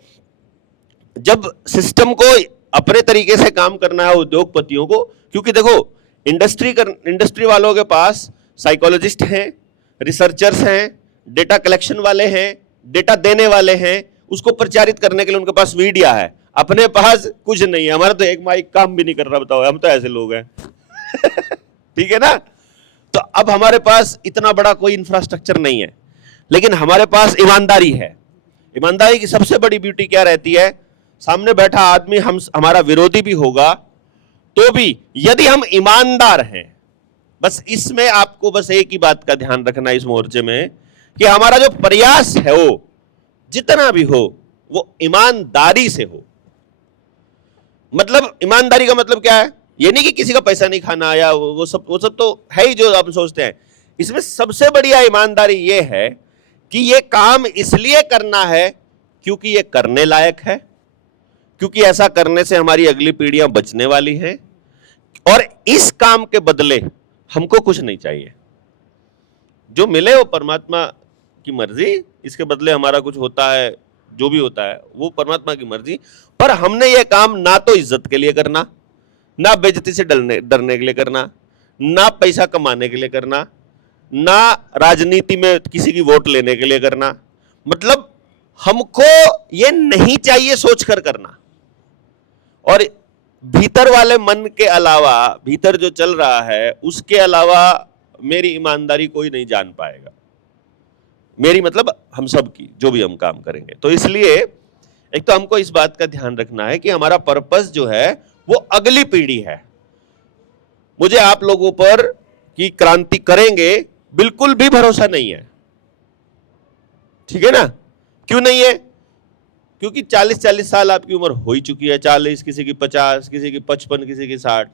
जब सिस्टम को अपने तरीके से काम करना है उद्योगपतियों को, क्योंकि देखो इंडस्ट्री वालों के पास साइकोलॉजिस्ट हैं, रिसर्चर्स हैं, डेटा कलेक्शन वाले हैं, डेटा देने वाले हैं, उसको प्रचारित करने के लिए उनके पास मीडिया है। अपने पास कुछ नहीं है। हमारा तो एक माइक काम भी नहीं कर रहा, बताओ, हम तो ऐसे लोग हैं। ठीक है ना? तो अब हमारे पास इतना बड़ा कोई इंफ्रास्ट्रक्चर नहीं है, लेकिन हमारे पास ईमानदारी है। ईमानदारी की सबसे बड़ी ब्यूटी क्या रहती है? सामने बैठा आदमी हमारा विरोधी भी होगा तो भी यदि हम ईमानदार हैं, बस इसमें आपको बस एक ही बात का ध्यान रखना है इस मोर्चे में, कि हमारा जो प्रयास है वो जितना भी हो वो ईमानदारी से हो। मतलब ईमानदारी का मतलब क्या है? ये नहीं कि किसी का पैसा नहीं खाना या वो सब तो है ही जो आप सोचते हैं। इसमें सबसे बढ़िया ईमानदारी ये है कि ये काम इसलिए करना है क्योंकि ये करने लायक है, क्योंकि ऐसा करने से हमारी अगली पीढ़ियां बचने वाली हैं, और इस काम के बदले हमको कुछ नहीं चाहिए। जो मिले वो परमात्मा की मर्जी, इसके बदले हमारा कुछ होता है, जो भी होता है वो परमात्मा की मर्जी। पर हमने ये काम ना तो इज्जत के लिए करना, ना बेइज्जती से डरने के लिए करना, ना पैसा कमाने के लिए करना, ना राजनीति में किसी की वोट लेने के लिए करना। मतलब हमको ये नहीं चाहिए सोचकर करना। और भीतर वाले मन के अलावा, भीतर जो चल रहा है उसके अलावा मेरी ईमानदारी कोई नहीं जान पाएगा। मेरी मतलब हम सब की, जो भी हम काम करेंगे। तो इसलिए एक तो हमको इस बात का ध्यान रखना है कि हमारा पर्पस जो है वो अगली पीढ़ी है। मुझे आप लोगों पर की क्रांति करेंगे बिल्कुल भी भरोसा नहीं है। ठीक है ना? क्यों नहीं है? क्योंकि 40 साल आपकी उम्र हो ही चुकी है। 40, किसी की 50, किसी की 55, किसी की 60।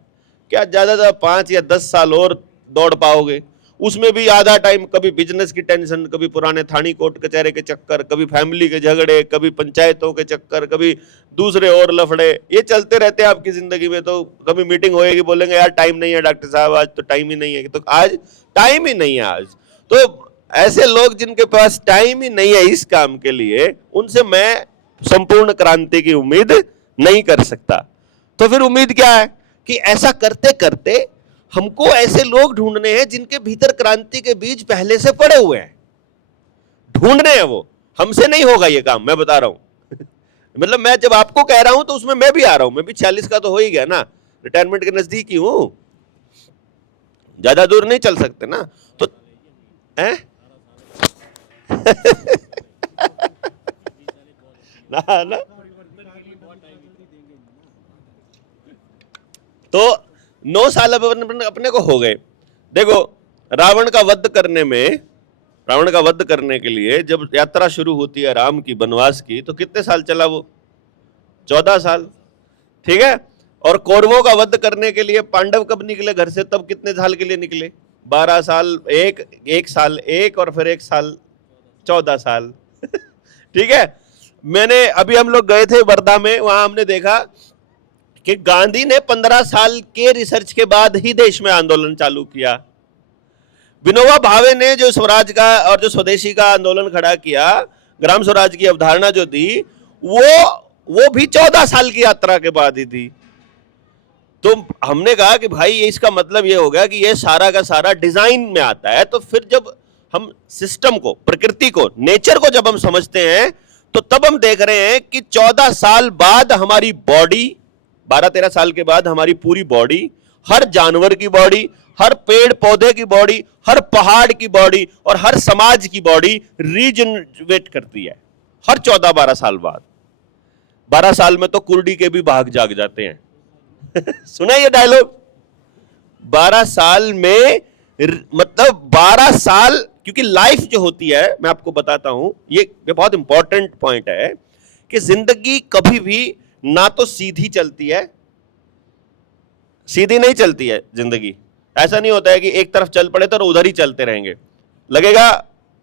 क्या ज्यादा 5 या 10 साल और दौड़ पाओगे? उसमें भी आधा टाइम कभी बिजनेस की टेंशन, कभी पुराने थानी कोर्ट कचहरे के चक्कर, कभी फैमिली के झगड़े, कभी पंचायतों के चक्कर, कभी दूसरे और लफड़े, ये चलते रहते हैं आपकी जिंदगी में। तो कभी मीटिंग होएगी, बोलेंगे यार टाइम नहीं है डॉक्टर साहब, आज तो टाइम ही नहीं है। तो आज टाइम ही नहीं है। आज तो ऐसे लोग जिनके पास टाइम ही नहीं है इस काम के लिए, उनसे मैं संपूर्ण क्रांति की उम्मीद नहीं कर सकता। तो फिर उम्मीद क्या है कि ऐसा करते करते हमको ऐसे लोग ढूंढने हैं जिनके भीतर क्रांति के बीज पहले से पड़े हुए हैं। ढूंढने हैं वो, हमसे नहीं होगा ये काम, मैं बता रहा हूं। मतलब मैं जब आपको कह रहा हूं तो उसमें मैं भी आ रहा हूं। मैं भी 40 का तो हो ही गया ना, रिटायरमेंट के नजदीक ही हूं, ज्यादा दूर नहीं चल सकते ना। तो ना तो 9 साल अपने को हो गए। देखो रावण का वध करने के लिए जब यात्रा शुरू होती है राम की वनवास की, तो कितने साल चला वो? 14 साल। ठीक है। और कौरवों का वध करने के लिए पांडव कब निकले घर से? तब कितने साल के लिए निकले? 12 साल, एक साल, और फिर 1 साल, 14 साल। ठीक है। मैंने अभी हम लोग गए थे वर्धा में, वहां हमने देखा कि गांधी ने 15 साल के रिसर्च के बाद ही देश में आंदोलन चालू किया। विनोबा भावे ने जो स्वराज का और जो स्वदेशी का आंदोलन खड़ा किया, ग्राम स्वराज की अवधारणा जो दी, वो भी 14 साल की यात्रा के बाद ही थी। तो हमने कहा कि भाई ये इसका मतलब ये हो गया कि ये सारा का सारा डिजाइन में आता है। तो फिर जब हम सिस्टम को, प्रकृति को, नेचर को जब हम समझते हैं तो तब हम देख रहे हैं कि 14 साल बाद हमारी बॉडी, 12-13 साल के बाद हमारी पूरी बॉडी, हर जानवर की बॉडी, हर पेड़ पौधे की बॉडी, हर पहाड़ की बॉडी और हर समाज की बॉडी रीजनरेट करती है हर 14-12 साल बाद। 12 साल में तो कुर्डी के भी भाग जाग जाते हैं। सुना ये डायलॉग? 12 साल में, मतलब 12 साल, क्योंकि लाइफ जो होती है, मैं आपको बताता हूं, ये बहुत इंपॉर्टेंट पॉइंट है कि जिंदगी कभी भी ना तो सीधी चलती है, सीधी नहीं चलती है जिंदगी। ऐसा नहीं होता है कि एक तरफ चल पड़े तो उधर ही चलते रहेंगे। लगेगा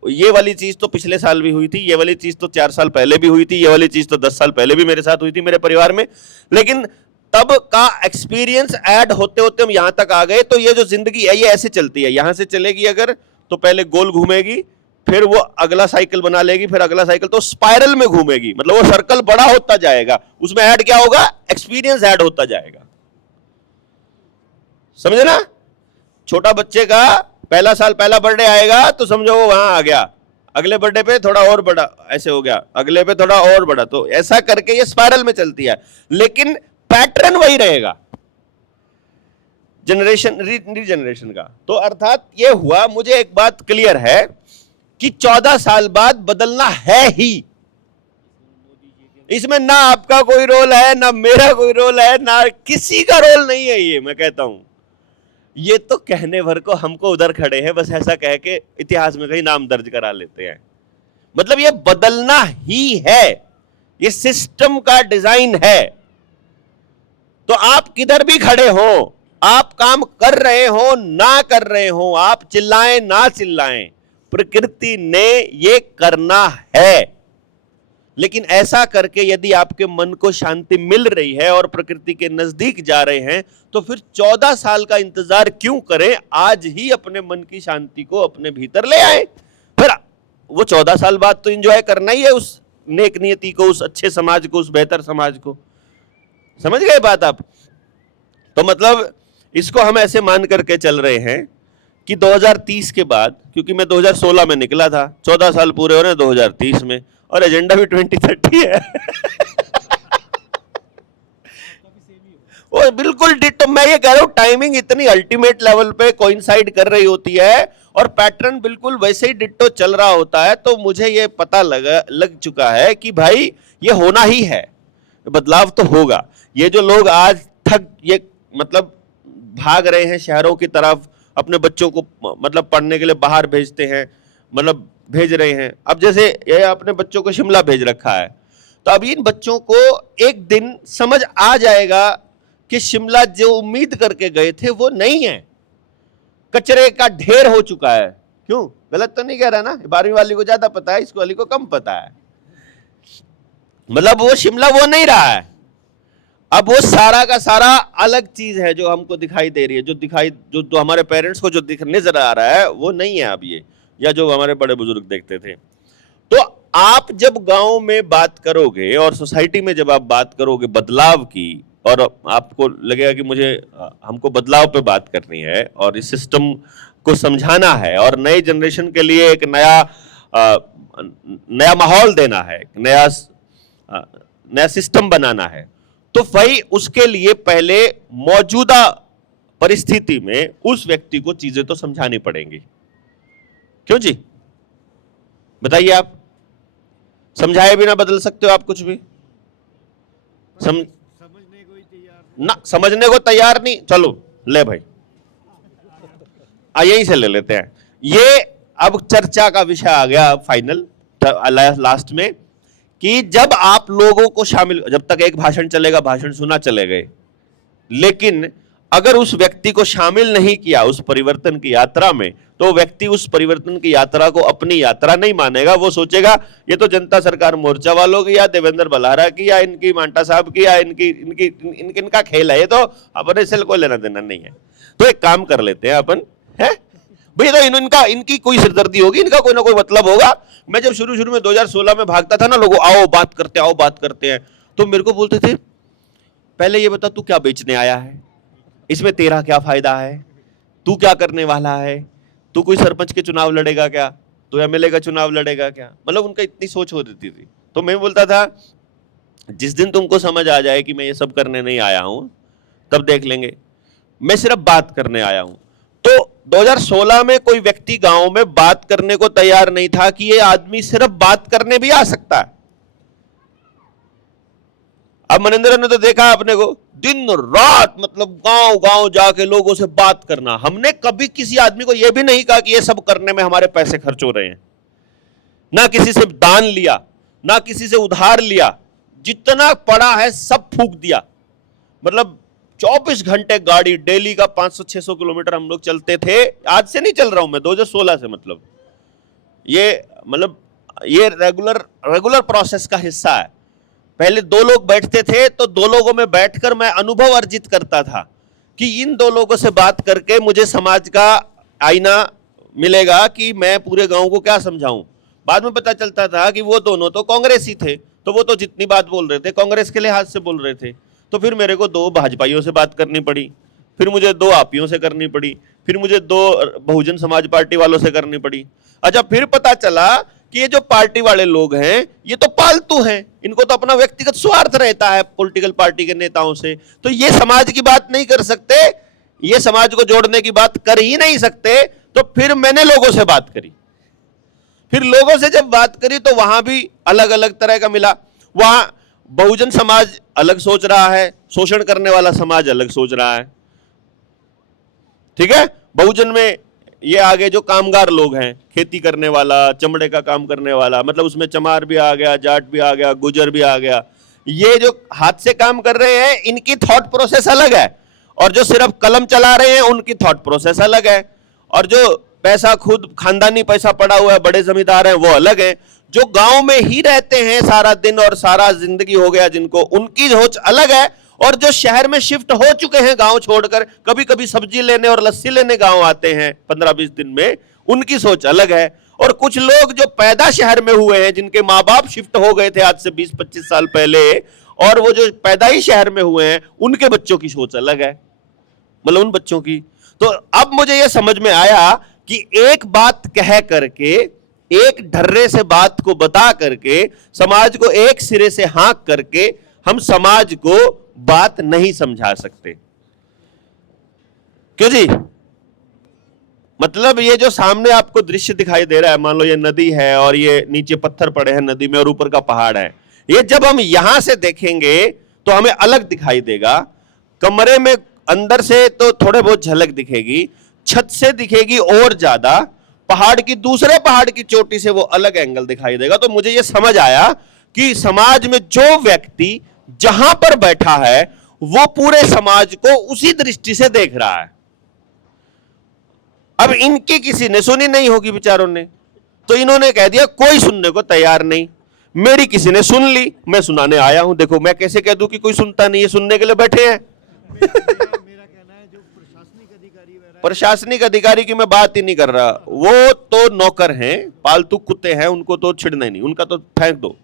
ये वाली चीज तो पिछले साल भी हुई थी, ये वाली चीज तो 4 साल पहले भी हुई थी, ये वाली चीज तो 10 साल पहले भी मेरे साथ हुई थी, मेरे परिवार में। लेकिन तब का एक्सपीरियंस ऐड होते होते हम यहां तक आ गए। तो ये जो जिंदगी है ये ऐसे चलती है, यहां से चलेगी अगर तो पहले गोल घूमेगी, फिर वो अगला साइकिल बना लेगी, फिर अगला साइकिल, तो स्पाइरल में घूमेगी। मतलब वो सर्कल बड़ा होता जाएगा, उसमें ऐड क्या होगा? एक्सपीरियंस ऐड होता जाएगा। समझे ना? छोटा बच्चे का पहला साल, पहला बर्थडे आएगा तो समझो वो वहां आ गया, अगले बर्थडे पे थोड़ा और बड़ा ऐसे हो गया, अगले पे थोड़ा और बड़ा, तो ऐसा करके ये स्पाइरल में चलती है। लेकिन पैटर्न वही रहेगा जनरेशन रीजनरेशन का। तो अर्थात ये हुआ, मुझे एक बात क्लियर है कि 14 साल बाद बदलना है ही। इसमें ना आपका कोई रोल है, ना मेरा कोई रोल है, ना किसी का रोल नहीं है। ये मैं कहता हूं, ये तो कहने भर को हमको उधर खड़े हैं, बस ऐसा कह के इतिहास में कहीं नाम दर्ज करा लेते हैं। मतलब ये बदलना ही है, ये सिस्टम का डिजाइन है। तो आप किधर भी खड़े हो, आप काम कर रहे हो ना कर रहे हो, आप चिल्लाएं ना चिल्लाएं, प्रकृति ने ये करना है। लेकिन ऐसा करके यदि आपके मन को शांति मिल रही है और प्रकृति के नजदीक जा रहे हैं, तो फिर 14 साल का इंतजार क्यों करें? आज ही अपने मन की शांति को अपने भीतर ले आए। फिर वो 14 साल बाद तो एंजॉय करना ही है उस नेक नियति को, उस अच्छे समाज को, उस बेहतर समाज को। समझ गए बात आप? तो मतलब इसको हम ऐसे मान करके चल रहे हैं कि 2030 के बाद, क्योंकि मैं 2016 में निकला था, 14 साल पूरे हो रहे हैं 2030 में, और एजेंडा भी 2030 है। वो बिल्कुल डिटो। मैं ये कह रहा हूं, टाइमिंग इतनी अल्टीमेट लेवल पे कोइंसाइड कर रही होती है और पैटर्न बिल्कुल वैसे ही डिटो चल रहा होता है। तो मुझे ये पता लग चुका है कि भाई ये होना ही है, बदलाव तो होगा। ये जो लोग आज थक, ये मतलब भाग रहे हैं शहरों की तरफ, अपने बच्चों को मतलब पढ़ने के लिए बाहर भेजते हैं, मतलब भेज रहे हैं। अब जैसे ये अपने बच्चों को शिमला भेज रखा है, तो अब इन बच्चों को एक दिन समझ आ जाएगा कि शिमला जो उम्मीद करके गए थे वो नहीं है, कचरे का ढेर हो चुका है। क्यों? गलत तो नहीं कह रहा ना? 12वीं वाली को ज्यादा पता है, इसको वाली को कम पता है। मतलब वो शिमला वो नहीं रहा है, अब वो सारा का सारा अलग चीज है जो हमको दिखाई दे रही है, जो हमारे पेरेंट्स को जो नजर आ रहा है वो नहीं है अब ये, या जो हमारे बड़े बुजुर्ग देखते थे। तो आप जब गांव में बात करोगे और सोसाइटी में जब आप बात करोगे बदलाव की, और आपको लगेगा कि हमको बदलाव पे बात करनी है और इस सिस्टम को समझाना है और नई जनरेशन के लिए एक नया माहौल देना है, नया सिस्टम बनाना है, तो भाई उसके लिए पहले मौजूदा परिस्थिति में उस व्यक्ति को चीजें तो समझानी पड़ेंगी। क्यों जी? बताइए आप। समझाए बिना बदल सकते हो आप कुछ भी? समझने को तैयार ना, समझने को तैयार नहीं। चलो ले भाई, यहीं से ले लेते हैं। ये अब चर्चा का विषय आ गया फाइनल लास्ट में, कि जब आप लोगों को शामिल, जब तक एक भाषण चलेगा, भाषण सुना चले गए, लेकिन अगर उस व्यक्ति को शामिल नहीं किया उस परिवर्तन की यात्रा में, तो व्यक्ति उस परिवर्तन की यात्रा को अपनी यात्रा नहीं मानेगा। वो सोचेगा ये तो जनता सरकार मोर्चा वालों की, या देवेंद्र बल्हारा की, या इनकी मांटा साहब की, या इनका खेल है, ये तो अपने से कोई लेना देना नहीं है। तो एक काम कर लेते हैं अपन, है भाई, तो इनकी कोई सिरदर्दी होगी, इनका कोई ना कोई मतलब होगा। मैं जब शुरू में 2016 में भागता था ना, लोगों आओ बात करते हैं, तो मेरे को बोलते थे पहले ये बता तू क्या बेचने आया है, इसमें तेरा क्या फायदा है, तू क्या करने वाला है, तू कोई सरपंच के चुनाव लड़ेगा क्या, तू एमएलए का चुनाव लड़ेगा क्या। मतलब उनका इतनी सोच हो देती थी। तो मैं बोलता था जिस दिन तुमको समझ आ जाए कि मैं ये सब करने नहीं आया हूं तब देख लेंगे, मैं सिर्फ बात करने आया हूं। तो 2016 में कोई व्यक्ति गांव में बात करने को तैयार नहीं था कि ये आदमी सिर्फ बात करने भी आ सकता है। अब मनिंदर ने तो देखा अपने को दिन रात मतलब गांव गांव जाके लोगों से बात करना। हमने कभी किसी आदमी को यह भी नहीं कहा कि ये सब करने में हमारे पैसे खर्च हो रहे हैं, ना किसी से दान लिया, ना किसी से उधार लिया, जितना पड़ा है सब फूक दिया। मतलब 24 घंटे गाड़ी डेली का 500-600 किलोमीटर हम लोग चलते थे। आज से नहीं चल रहा हूं मैं, 2016 से। मतलब ये रेगुलर प्रोसेस का हिस्सा है। पहले दो लोग बैठते थे तो दो लोगों में बैठकर मैं अनुभव अर्जित करता था कि इन दो लोगों से बात करके मुझे समाज का आईना मिलेगा कि मैं पूरे गांव को क्या समझाऊं। बाद में पता चलता था कि वो दोनों तो कांग्रेसी थे, तो वो तो जितनी बात बोल रहे थे कांग्रेस के लिहाज से बोल रहे थे। तो फिर मेरे को दो भाजपाइयों से बात करनी पड़ी, फिर मुझे दो आपियों से करनी पड़ी, फिर मुझे दो बहुजन समाज पार्टी वालों से करनी पड़ी। अच्छा, फिर पता चला कि ये जो पार्टी वाले लोग हैं ये तो पालतू हैं, इनको तो अपना व्यक्तिगत स्वार्थ रहता है पॉलिटिकल पार्टी के नेताओं से, तो ये समाज की बात नहीं कर सकते, ये समाज को जोड़ने की बात कर ही नहीं सकते। तो फिर मैंने लोगों से बात करी। फिर लोगों से जब बात करी तो वहां भी अलग अलग तरह का मिला। वहां बहुजन समाज अलग सोच रहा है, शोषण करने वाला समाज अलग सोच रहा है। ठीक है, बहुजन में ये आगे जो कामगार लोग हैं, खेती करने वाला, चमड़े का काम करने वाला, मतलब उसमें चमार भी आ गया, जाट भी आ गया, गुजर भी आ गया। ये जो हाथ से काम कर रहे हैं इनकी थॉट प्रोसेस अलग है, और जो सिर्फ कलम चला रहे हैं उनकी थॉट प्रोसेस अलग है। और जो पैसा खुद खानदानी पैसा पड़ा हुआ है, बड़े जमींदार हैं, वो अलग है। जो गांव में ही रहते हैं सारा दिन और सारा जिंदगी हो गया जिनको, उनकी सोच अलग है। और जो शहर में शिफ्ट हो चुके हैं गांव छोड़कर, कभी कभी सब्जी लेने और लस्सी लेने गांव आते हैं 15-20 दिन में, उनकी सोच अलग है। और कुछ लोग जो पैदा शहर में हुए हैं, जिनके माँ बाप शिफ्ट हो गए थे आज से 20-25 साल पहले, और वो जो पैदा ही शहर में हुए हैं, उनके बच्चों की सोच अलग है, मतलब उन बच्चों की। तो अब मुझे यह समझ में आया कि एक बात कह करके, एक ढर्रे से बात को बता करके, समाज को एक सिरे से हाँक करके हम समाज को बात नहीं समझा सकते। क्यों जी? मतलब ये जो सामने आपको दृश्य दिखाई दे रहा है, मान लो ये नदी है और ये नीचे पत्थर पड़े हैं नदी में और ऊपर का पहाड़ है, ये जब हम यहां से देखेंगे तो हमें अलग दिखाई देगा। कमरे में अंदर से तो थोड़े बहुत झलक दिखेगी, छत से दिखेगी और ज्यादा, पहाड़ की दूसरे पहाड़ की चोटी से वो अलग एंगल दिखाई देगा। तो मुझे ये समझ आया कि समाज में जो व्यक्ति जहां पर बैठा है वो पूरे समाज को उसी दृष्टि से देख रहा है। अब इनकी किसी ने सुनी नहीं होगी बेचारों ने, तो इन्होंने कह दिया कोई सुनने को तैयार नहीं। मेरी किसी ने सुन ली, मैं सुनाने आया हूं। देखो मैं कैसे कह दूं कि कोई सुनता नहीं है, सुनने के लिए बैठे हैं। मेरा कहना है जो प्रशासनिक अधिकारी की मैं बात ही नहीं कर रहा, वो तो नौकर हैं, पालतू कुत्ते हैं, उनको तो छिड़ना ही नहीं, उनका तो फेंक दो।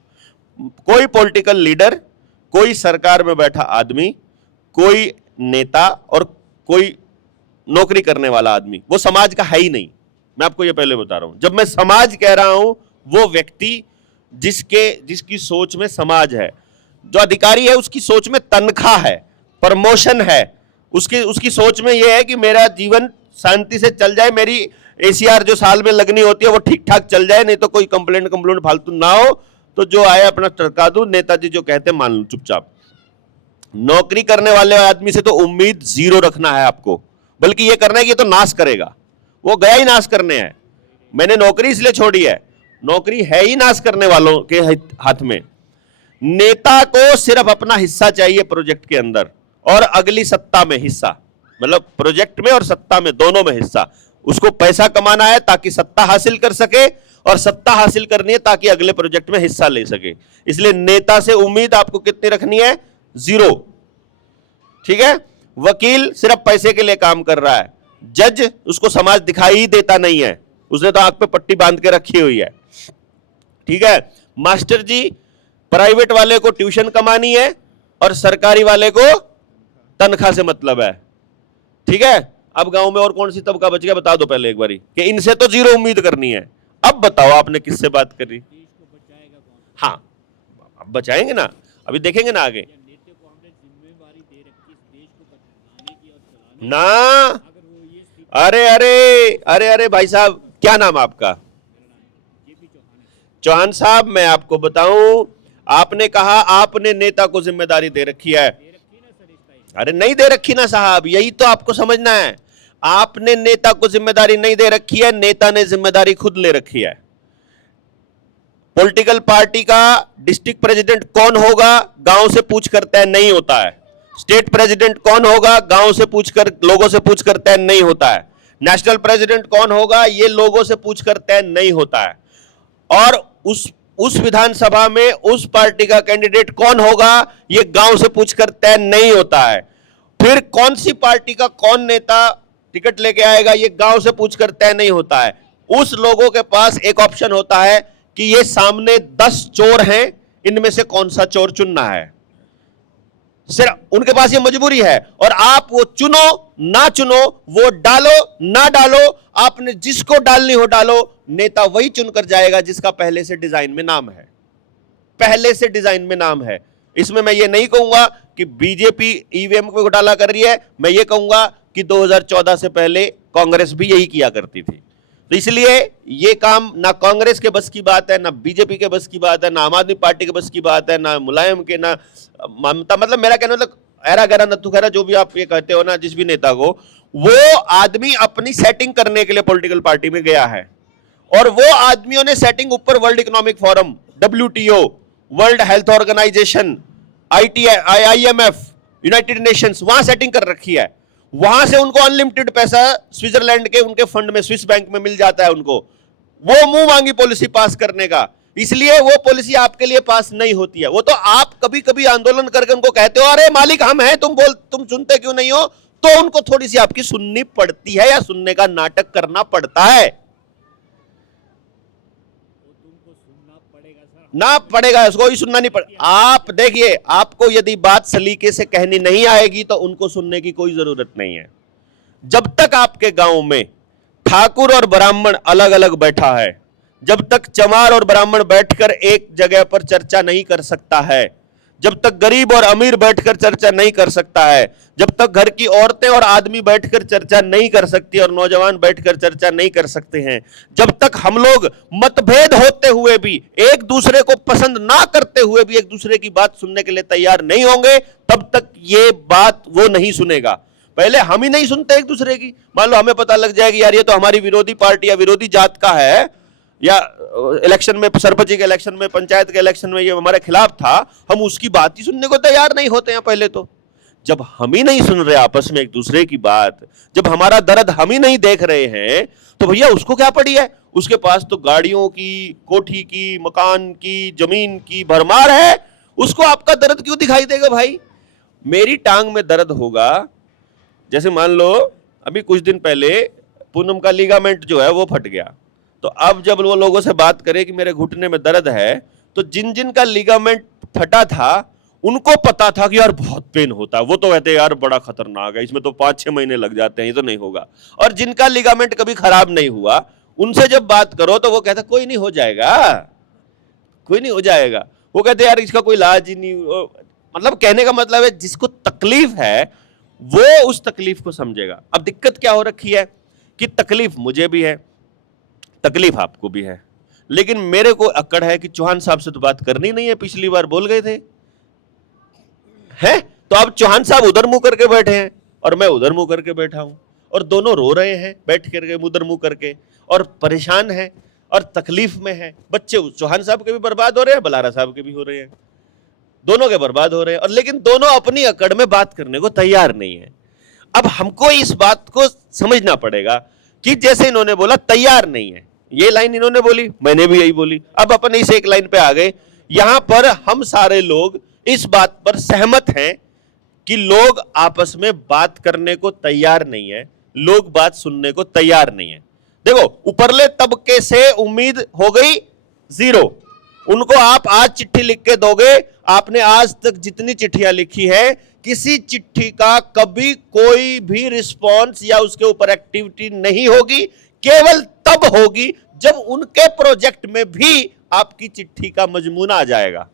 कोई पॉलिटिकल लीडर, कोई सरकार में बैठा आदमी, कोई नेता और कोई नौकरी करने वाला आदमी, वो समाज का है ही नहीं। मैं आपको ये पहले बता रहा हूं। जब मैं समाज कह रहा हूं, वो व्यक्ति जिसकी सोच में समाज है। जो अधिकारी है उसकी सोच में तनख्वाह है, प्रमोशन है, उसकी सोच में यह है कि मेरा जीवन शांति से चल जाए, मेरी एसीआर जो साल में लगनी होती है वो ठीक ठाक चल जाए, नहीं तो कोई कंप्लेंट फालतू ना हो, तो जो आए अपना टरका दूं, नेताजी जो कहते मान लो चुपचाप। नौकरी करने वाले आदमी से तो उम्मीद जीरो रखना है आपको, बल्कि ये करना है कि ये तो नाश करेगा, वो गया ही नाश करने है। मैंने नौकरी इसलिए छोड़ी है, नौकरी है ही नाश करने वालों के हाथ में। नेता को सिर्फ अपना हिस्सा चाहिए प्रोजेक्ट के अंदर, और अगली सत्ता में हिस्सा, मतलब प्रोजेक्ट में और सत्ता में, दोनों में हिस्सा। उसको पैसा कमाना है ताकि सत्ता हासिल कर सके, और सत्ता हासिल करनी है ताकि अगले प्रोजेक्ट में हिस्सा ले सके। इसलिए नेता से उम्मीद आपको कितनी रखनी है? जीरो। ठीक है? वकील सिर्फ पैसे के लिए काम कर रहा है, जज उसको समाज दिखाई ही देता नहीं है, उसने तो आंख पे पट्टी बांध के रखी हुई है। ठीक है? मास्टर जी प्राइवेट वाले को ट्यूशन कमानी है और सरकारी वाले को तनख्वाह से मतलब है। ठीक है, अब गांव में और कौन सी तबका बच गया बता दो पहले एक बारी, कि इनसे तो जीरो उम्मीद करनी है। अब बताओ आपने किससे बात करी? देश को बचाएगा कौन? हाँ, अब बचाएंगे ना, अभी देखेंगे ना आगे या नेता को हमने जिम्मेवारी दे रखी इस देश को बनाने की और चलाने ना। की, अगर वो ये स्थिति अरे अरे अरे अरे भाई साहब, क्या नाम आपका? जेपी चौहान है। चौहान साहब, मैं आपको बताऊं, आपने कहा आपने नेता को जिम्मेदारी दे रखी है। दे रखी ना सर इस टाइम। अरे नहीं दे रखी ना साहब, यही तो आपको समझना है। आपने नेता को जिम्मेदारी नहीं दे रखी है, नेता ने जिम्मेदारी खुद ले रखी है। पॉलिटिकल पार्टी का डिस्ट्रिक्ट प्रेसिडेंट कौन होगा, गांव से पूछ कर तय नहीं होता है। स्टेट प्रेसिडेंट कौन होगा, गांव से पूछकर, लोगों से पूछकर तय नहीं होता है। नेशनल प्रेसिडेंट कौन होगा, ये लोगों से पूछकर तय नहीं होता है। और उस विधानसभा में उस पार्टी का कैंडिडेट कौन होगा, ये गांव से पूछकर तय नहीं होता है। फिर कौन सी पार्टी का कौन नेता टिकट लेके आएगा, ये गांव से पूछकर तय नहीं होता है। उस लोगों के पास एक ऑप्शन होता है कि ये सामने 10 चोर हैं, इनमें से कौन सा चोर चुनना है। सिर्फ उनके पास ये मजबूरी है, और आप वो चुनो ना चुनो, वो डालो ना डालो, आपने जिसको डालनी हो डालो, नेता वही चुनकर जाएगा जिसका पहले से डिजाइन में नाम है। पहले से डिजाइन में नाम है। इसमें मैं ये नहीं कहूंगा कि बीजेपी ईवीएम को घोटाला कर रही है, मैं ये कहूंगा कि 2014 से पहले कांग्रेस भी यही किया करती थी। तो इसलिए ये काम ना कांग्रेस के बस की बात है, ना बीजेपी के बस की बात है, ना आम आदमी पार्टी के बस की बात है, ना मुलायम के, ना ममता, मतलब मेरा कहना मतलब ऐरा गैरा नत्थु खैरा जो भी आप ये कहते हो ना, जिस भी नेता को, वो आदमी अपनी सेटिंग करने के लिए पॉलिटिकल पार्टी में गया है। और वो आदमियों ने सेटिंग ऊपर world economic forum, WTO, world health organisation, IMF, united nations, वहां सेटिंग कर रखी है। वहां से उनको अनलिमिटेड पैसा स्विट्जरलैंड के उनके फंड में, स्विस बैंक में मिल जाता है उनको, वो मुंह मांगी पॉलिसी पास करने का। इसलिए वो पॉलिसी आपके लिए पास नहीं होती है। वो तो आप कभी कभी आंदोलन करके उनको कहते हो अरे मालिक हम हैं, तुम सुनते क्यों नहीं हो, तो उनको थोड़ी सी आपकी सुननी पड़ती है, या सुनने का नाटक करना पड़ता है। वो तुमको सुनना पड़ेगा सर। ना पड़ेगा, उसको ही सुनना नहीं पड़ेगा। आप देखिए, आपको यदि बात सलीके से कहनी नहीं आएगी तो उनको सुनने की कोई जरूरत नहीं है। जब तक आपके गांव में ठाकुर और ब्राह्मण अलग अलग बैठा है, जब तक चमार और ब्राह्मण बैठकर एक जगह पर चर्चा नहीं कर सकता है, जब तक गरीब और अमीर बैठकर चर्चा नहीं कर सकता है, जब तक घर की औरतें और आदमी बैठकर चर्चा नहीं कर सकती और नौजवान बैठकर चर्चा नहीं कर सकते हैं, जब तक हम लोग मतभेद होते हुए भी, एक दूसरे को पसंद ना करते हुए भी एक दूसरे की बात सुनने के लिए तैयार नहीं होंगे, तब तक ये बात वो नहीं सुनेगा। पहले हम ही नहीं सुनते एक दूसरे की। मान लो हमें पता लग जाएगी यार ये तो हमारी विरोधी पार्टी या विरोधी जात का है, या इलेक्शन में, सरपंच के इलेक्शन में, पंचायत के इलेक्शन में ये हमारे खिलाफ था, हम उसकी बात ही सुनने को तैयार नहीं होते हैं। पहले तो जब हम ही नहीं सुन रहे आपस में एक दूसरे की बात, जब हमारा दर्द हम ही नहीं देख रहे हैं, तो भैया उसको क्या पड़ी है? उसके पास तो गाड़ियों की, कोठी की, मकान की, जमीन की भरमार है, उसको आपका दर्द क्यों दिखाई देगा भाई? मेरी टांग में दर्द होगा, जैसे मान लो अभी कुछ दिन पहले पूनम का लिगामेंट जो है वो फट गया, तो अब जब वो लोगों से बात करे कि मेरे घुटने में दर्द है, तो जिन जिन का लिगामेंट फटा था उनको पता था कि यार बहुत पेन होता है, वो तो कहते हैं यार बड़ा खतरनाक है, इसमें तो 5-6 महीने लग जाते हैं, ये तो नहीं होगा। और जिनका लिगामेंट कभी खराब नहीं हुआ, उनसे जब बात करो तो वो कहता कोई नहीं हो जाएगा, कोई नहीं हो जाएगा। वो कहते यार इसका कोई इलाज ही नहीं। मतलब कहने का मतलब है जिसको तकलीफ है वो उस तकलीफ को समझेगा। अब दिक्कत क्या हो रखी है कि तकलीफ मुझे भी है, तकलीफ आपको भी है, लेकिन मेरे को अक्कड़ है कि चौहान साहब से तो बात करनी नहीं है, पिछली बार बोल गए थे हैं, तो अब चौहान साहब उधर मुंह करके बैठे हैं और मैं उधर मुंह करके बैठा हूं, और दोनों रो रहे हैं बैठ करके उधर मुंह करके, और परेशान है और तकलीफ में है। बच्चे चौहान साहब के भी बर्बाद हो रहे हैं, बलारा साहब के भी हो रहे हैं, दोनों के बर्बाद हो रहे हैं, और लेकिन दोनों अपनी अकड़ में बात करने को तैयार नहीं है। अब हमको इस बात को समझना पड़ेगा कि जैसे इन्होंने बोला तैयार नहीं है, ये लाइन इन्होंने बोली, मैंने भी यही बोली, अब अपन इस एक लाइन पे आ गए। यहां पर हम सारे लोग इस बात पर सहमत हैं कि लोग आपस में बात करने को तैयार नहीं है, लोग बात सुनने को तैयार नहीं है। देखो, ऊपरले तबके से उम्मीद हो गई 0, उनको आप आज चिट्ठी लिख के दोगे, आपने आज तक जितनी चिट्ठियां लिखी है किसी चिट्ठी का कभी कोई भी रिस्पॉन्स या उसके ऊपर एक्टिविटी नहीं होगी, केवल तब होगी जब उनके प्रोजेक्ट में भी आपकी चिट्ठी का मजमून आ जाएगा।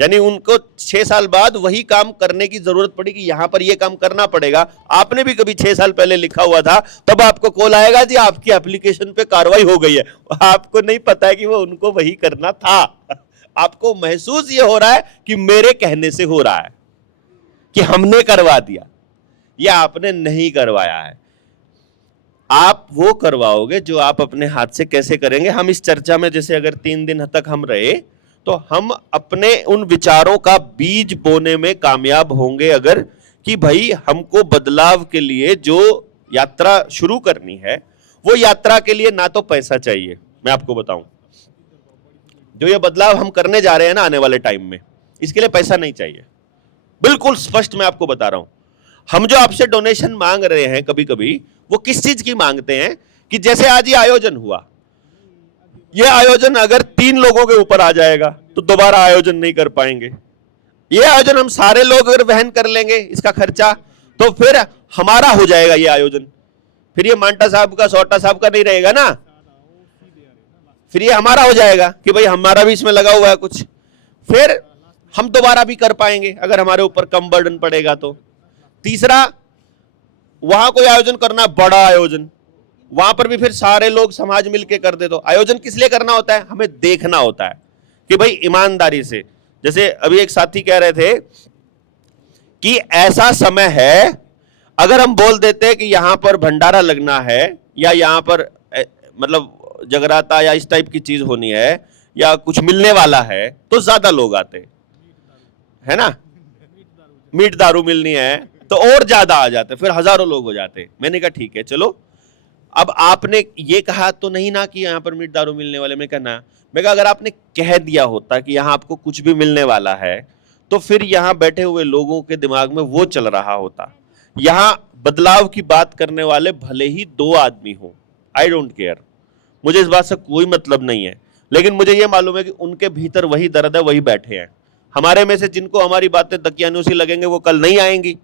यानी उनको 6 साल बाद वही काम करने की जरूरत पड़ी कि यहां पर यह काम करना पड़ेगा। आपने भी कभी 6 साल पहले लिखा हुआ था, तब आपको कॉल आएगा जी आपकी एप्लीकेशन पे कार्रवाई हो गई है। आपको नहीं पता है कि वो उनको वही करना था। आपको महसूस ये हो रहा है कि मेरे कहने से हो रहा है, कि हमने करवा दिया। यह आपने नहीं करवाया है। आप वो करवाओगे जो आप अपने हाथ से कैसे करेंगे। हम इस चर्चा में जैसे अगर 3 दिन तक हम रहे तो हम अपने उन विचारों का बीज बोने में कामयाब होंगे, अगर कि भाई हमको बदलाव के लिए जो यात्रा शुरू करनी है, वो यात्रा के लिए ना तो पैसा चाहिए। मैं आपको बताऊं, जो ये बदलाव हम करने जा रहे हैं ना आने वाले टाइम में, इसके लिए पैसा नहीं चाहिए। बिल्कुल स्पष्ट मैं आपको बता रहा हूं। हम जो आपसे डोनेशन मांग रहे हैं कभी कभी, वो किस चीज की मांगते हैं कि जैसे आज ये आयोजन हुआ, ये आयोजन अगर 3 लोगों के ऊपर आ जाएगा तो दोबारा आयोजन नहीं कर पाएंगे। ये आयोजन हम सारे लोग अगर वहन कर लेंगे इसका खर्चा, तो फिर हमारा हो जाएगा ये आयोजन। फिर ये मांटा साहब का, सोटा साहब का नहीं रहेगा ना, फिर ये हमारा हो जाएगा कि भाई हमारा भी इसमें लगा हुआ है कुछ। फिर हम दोबारा भी कर पाएंगे अगर हमारे ऊपर कम बर्डन पड़ेगा तो। तीसरा, वहां कोई आयोजन करना, बड़ा आयोजन, वहां पर भी फिर सारे लोग समाज मिलके कर दे। तो आयोजन किस लिए करना होता है? हमें देखना होता है कि भाई ईमानदारी से, जैसे अभी एक साथी कह रहे थे कि ऐसा समय है, अगर हम बोल देते कि यहां पर भंडारा लगना है या यहां पर मतलब जगराता या इस टाइप की चीज होनी है या कुछ मिलने वाला है, तो ज्यादा लोग आते है ना। मीट दारू मिलनी है तो और ज्यादा आ जाते, फिर हजारों लोग हो जाते। मैंने कहा ठीक है चलो, अब आपने ये कहा तो नहीं ना कि यहां पर मीट दारू मिलने वाले। मैं कहना, मैं कहा अगर आपने कह दिया होता कि यहां आपको कुछ भी मिलने वाला है, तो फिर यहां बैठे हुए लोगों के दिमाग में वो चल रहा होता। यहां बदलाव की बात करने वाले भले ही 2 आदमी हो, आई डोंट केयर, मुझे इस बात से कोई मतलब नहीं है, लेकिन मुझे ये मालूम है कि उनके भीतर वही दर्द है, वही बैठे हैं। हमारे में से जिनको हमारी बातें दकियानुसी लगेंगे वो कल नहीं आएंगी,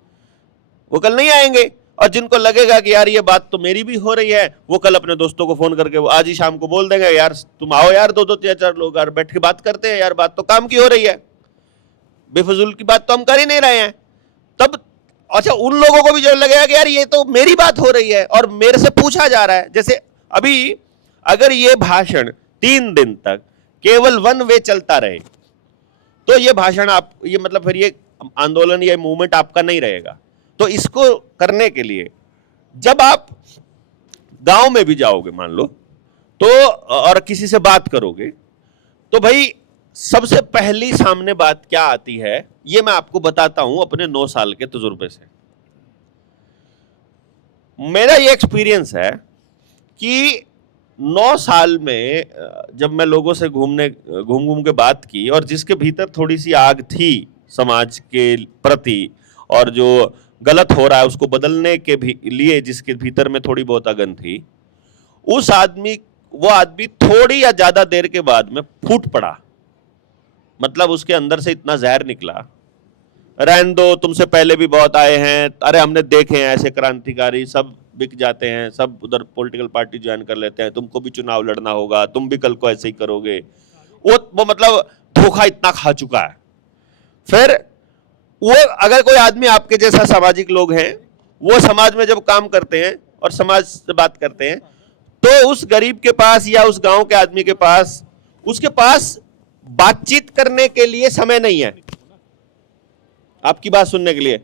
वो कल नहीं आएंगे। और जिनको लगेगा कि यार ये बात तो मेरी भी हो रही है, वो कल अपने दोस्तों को फोन करके आज ही शाम को बोल देंगे, यार तुम आओ यार, 2-2 3-4 लोग यार बैठ के बात करते हैं, यार बात तो काम की हो रही है, बेफजूल की बात तो हम कर ही नहीं रहे हैं। तब अच्छा उन लोगों को भी जो लगेगा कि यार ये तो मेरी बात हो रही है और मेरे से पूछा जा रहा है। जैसे अभी अगर ये भाषण 3 दिन तक केवल 1 वे चलता रहे, तो ये भाषण आप ये मतलब फिर ये आंदोलन, ये मूवमेंट आपका नहीं रहेगा। तो इसको करने के लिए जब आप गांव में भी जाओगे मान लो तो, और किसी से बात करोगे, तो भाई सबसे पहली सामने बात क्या आती है, ये मैं आपको बताता हूं अपने 9 साल के तजुर्बे से। मेरा ये एक्सपीरियंस है कि 9 साल में जब मैं लोगों से घूम के बात की, और जिसके भीतर थोड़ी सी आग थी समाज के प्रति और जो गलत हो रहा है उसको बदलने के भी लिए जिसके भीतर में थोड़ी बहुत अगन थी, वो आदमी थोड़ी या ज्यादा देर के बाद में फूट पड़ा। मतलब उसके अंदर से इतना जहर निकला, रहने दो, तुमसे पहले भी बहुत आए हैं, अरे हमने देखे हैं ऐसे क्रांतिकारी, सब बिक जाते हैं, सब उधर पॉलिटिकल पार्टी ज्वाइन कर लेते हैं, तुमको भी चुनाव लड़ना होगा, तुम भी कल को ऐसे ही करोगे। वो मतलब धोखा इतना खा चुका है। फिर वो अगर कोई आदमी आपके जैसा सामाजिक लोग हैं, वो समाज में जब काम करते हैं और समाज से बात करते हैं, तो उस गरीब के पास या उस गांव के आदमी के पास, उसके पास बातचीत करने के लिए समय नहीं है, आपकी बात सुनने के लिए,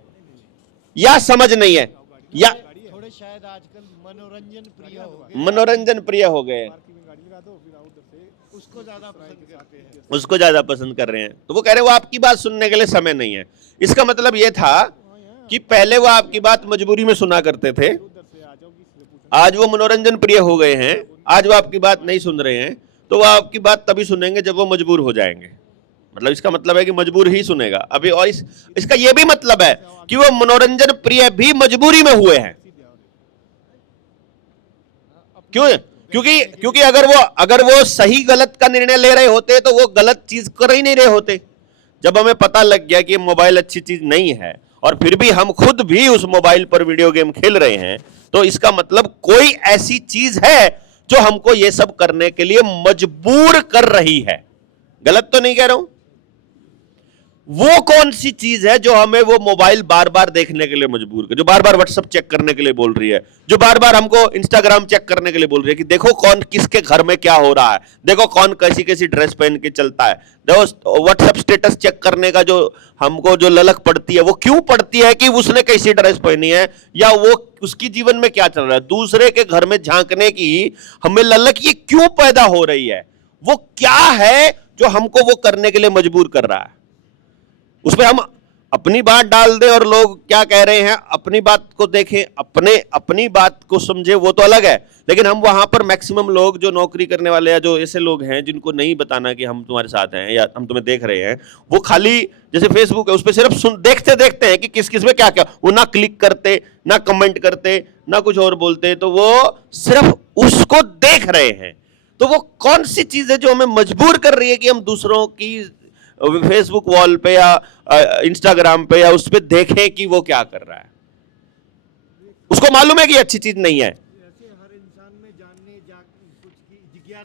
या समझ नहीं है, या थोड़े शायद आजकल मनोरंजन प्रिय हो गए, उसको ज्यादा पसंद कर रहे हैं। तो वो कह रहे हैं वो आपकी बात सुनने के लिए समय नहीं है। इसका मतलब ये था कि पहले वो आपकी बात मजबूरी में सुना करते थे, आज वो मनोरंजन प्रिय हो गए हैं, आज वो आपकी बात नहीं सुन रहे हैं, तो वो आपकी बात तभी सुनेंगे जब वो मजबूर हो जाएंगे। मतलब इसका मतलब है कि मजबूर ही सुनेगा अभी। और इसका ये भी मतलब है कि वो मनोरंजन प्रिय भी मजबूरी में हुए हैं। क्यों? क्योंकि अगर वो सही गलत का निर्णय ले रहे होते तो वो गलत चीज कर ही नहीं रहे होते। जब हमें पता लग गया कि मोबाइल अच्छी चीज नहीं है और फिर भी हम खुद भी उस मोबाइल पर वीडियो गेम खेल रहे हैं, तो इसका मतलब कोई ऐसी चीज है जो हमको ये सब करने के लिए मजबूर कर रही है। गलत तो नहीं कह रहा हूं? वो कौन सी चीज है जो हमें वो मोबाइल बार बार देखने के लिए मजबूर कर, जो बार बार व्हाट्सएप चेक करने के लिए बोल रही है, जो बार बार हमको इंस्टाग्राम चेक करने के लिए बोल रही है कि देखो कौन किसके घर में क्या हो रहा है, देखो कौन कैसी कैसी ड्रेस पहन के चलता है, देखो व्हाट्सएप स्टेटस चेक करने का जो हमको जो ललक पड़ती है, वो क्यों पड़ती है कि उसने कैसी ड्रेस पहनी है या वो उसकी जीवन में क्या चल रहा है, दूसरे के घर में झांकने की हमें ललक ये क्यों पैदा हो रही है? वो क्या है जो हमको वो करने के लिए मजबूर कर रहा है? उसमें हम अपनी बात डाल दें और लोग क्या कह रहे हैं अपनी बात को देखें, अपनी बात को समझे, वो तो अलग है। लेकिन हम वहां पर मैक्सिमम लोग जो नौकरी करने वाले या जो ऐसे लोग हैं जिनको नहीं बताना कि हम तुम्हारे साथ हैं या हम तुम्हें देख रहे हैं, वो खाली जैसे फेसबुक है उस पर सिर्फ देखते देखते हैं कि किस किस में क्या क्या, वो ना क्लिक करते, ना कमेंट करते, ना कुछ और बोलते, तो वो सिर्फ उसको देख रहे हैं। तो वो कौन सी चीज है जो हमें मजबूर कर रही है कि हम दूसरों की फेसबुक वॉल पे या इंस्टाग्राम पे या उस पे देखें कि वो क्या कर रहा है? उसको मालूम है कि अच्छी चीज नहीं है, हर इंसान में जानने कुछ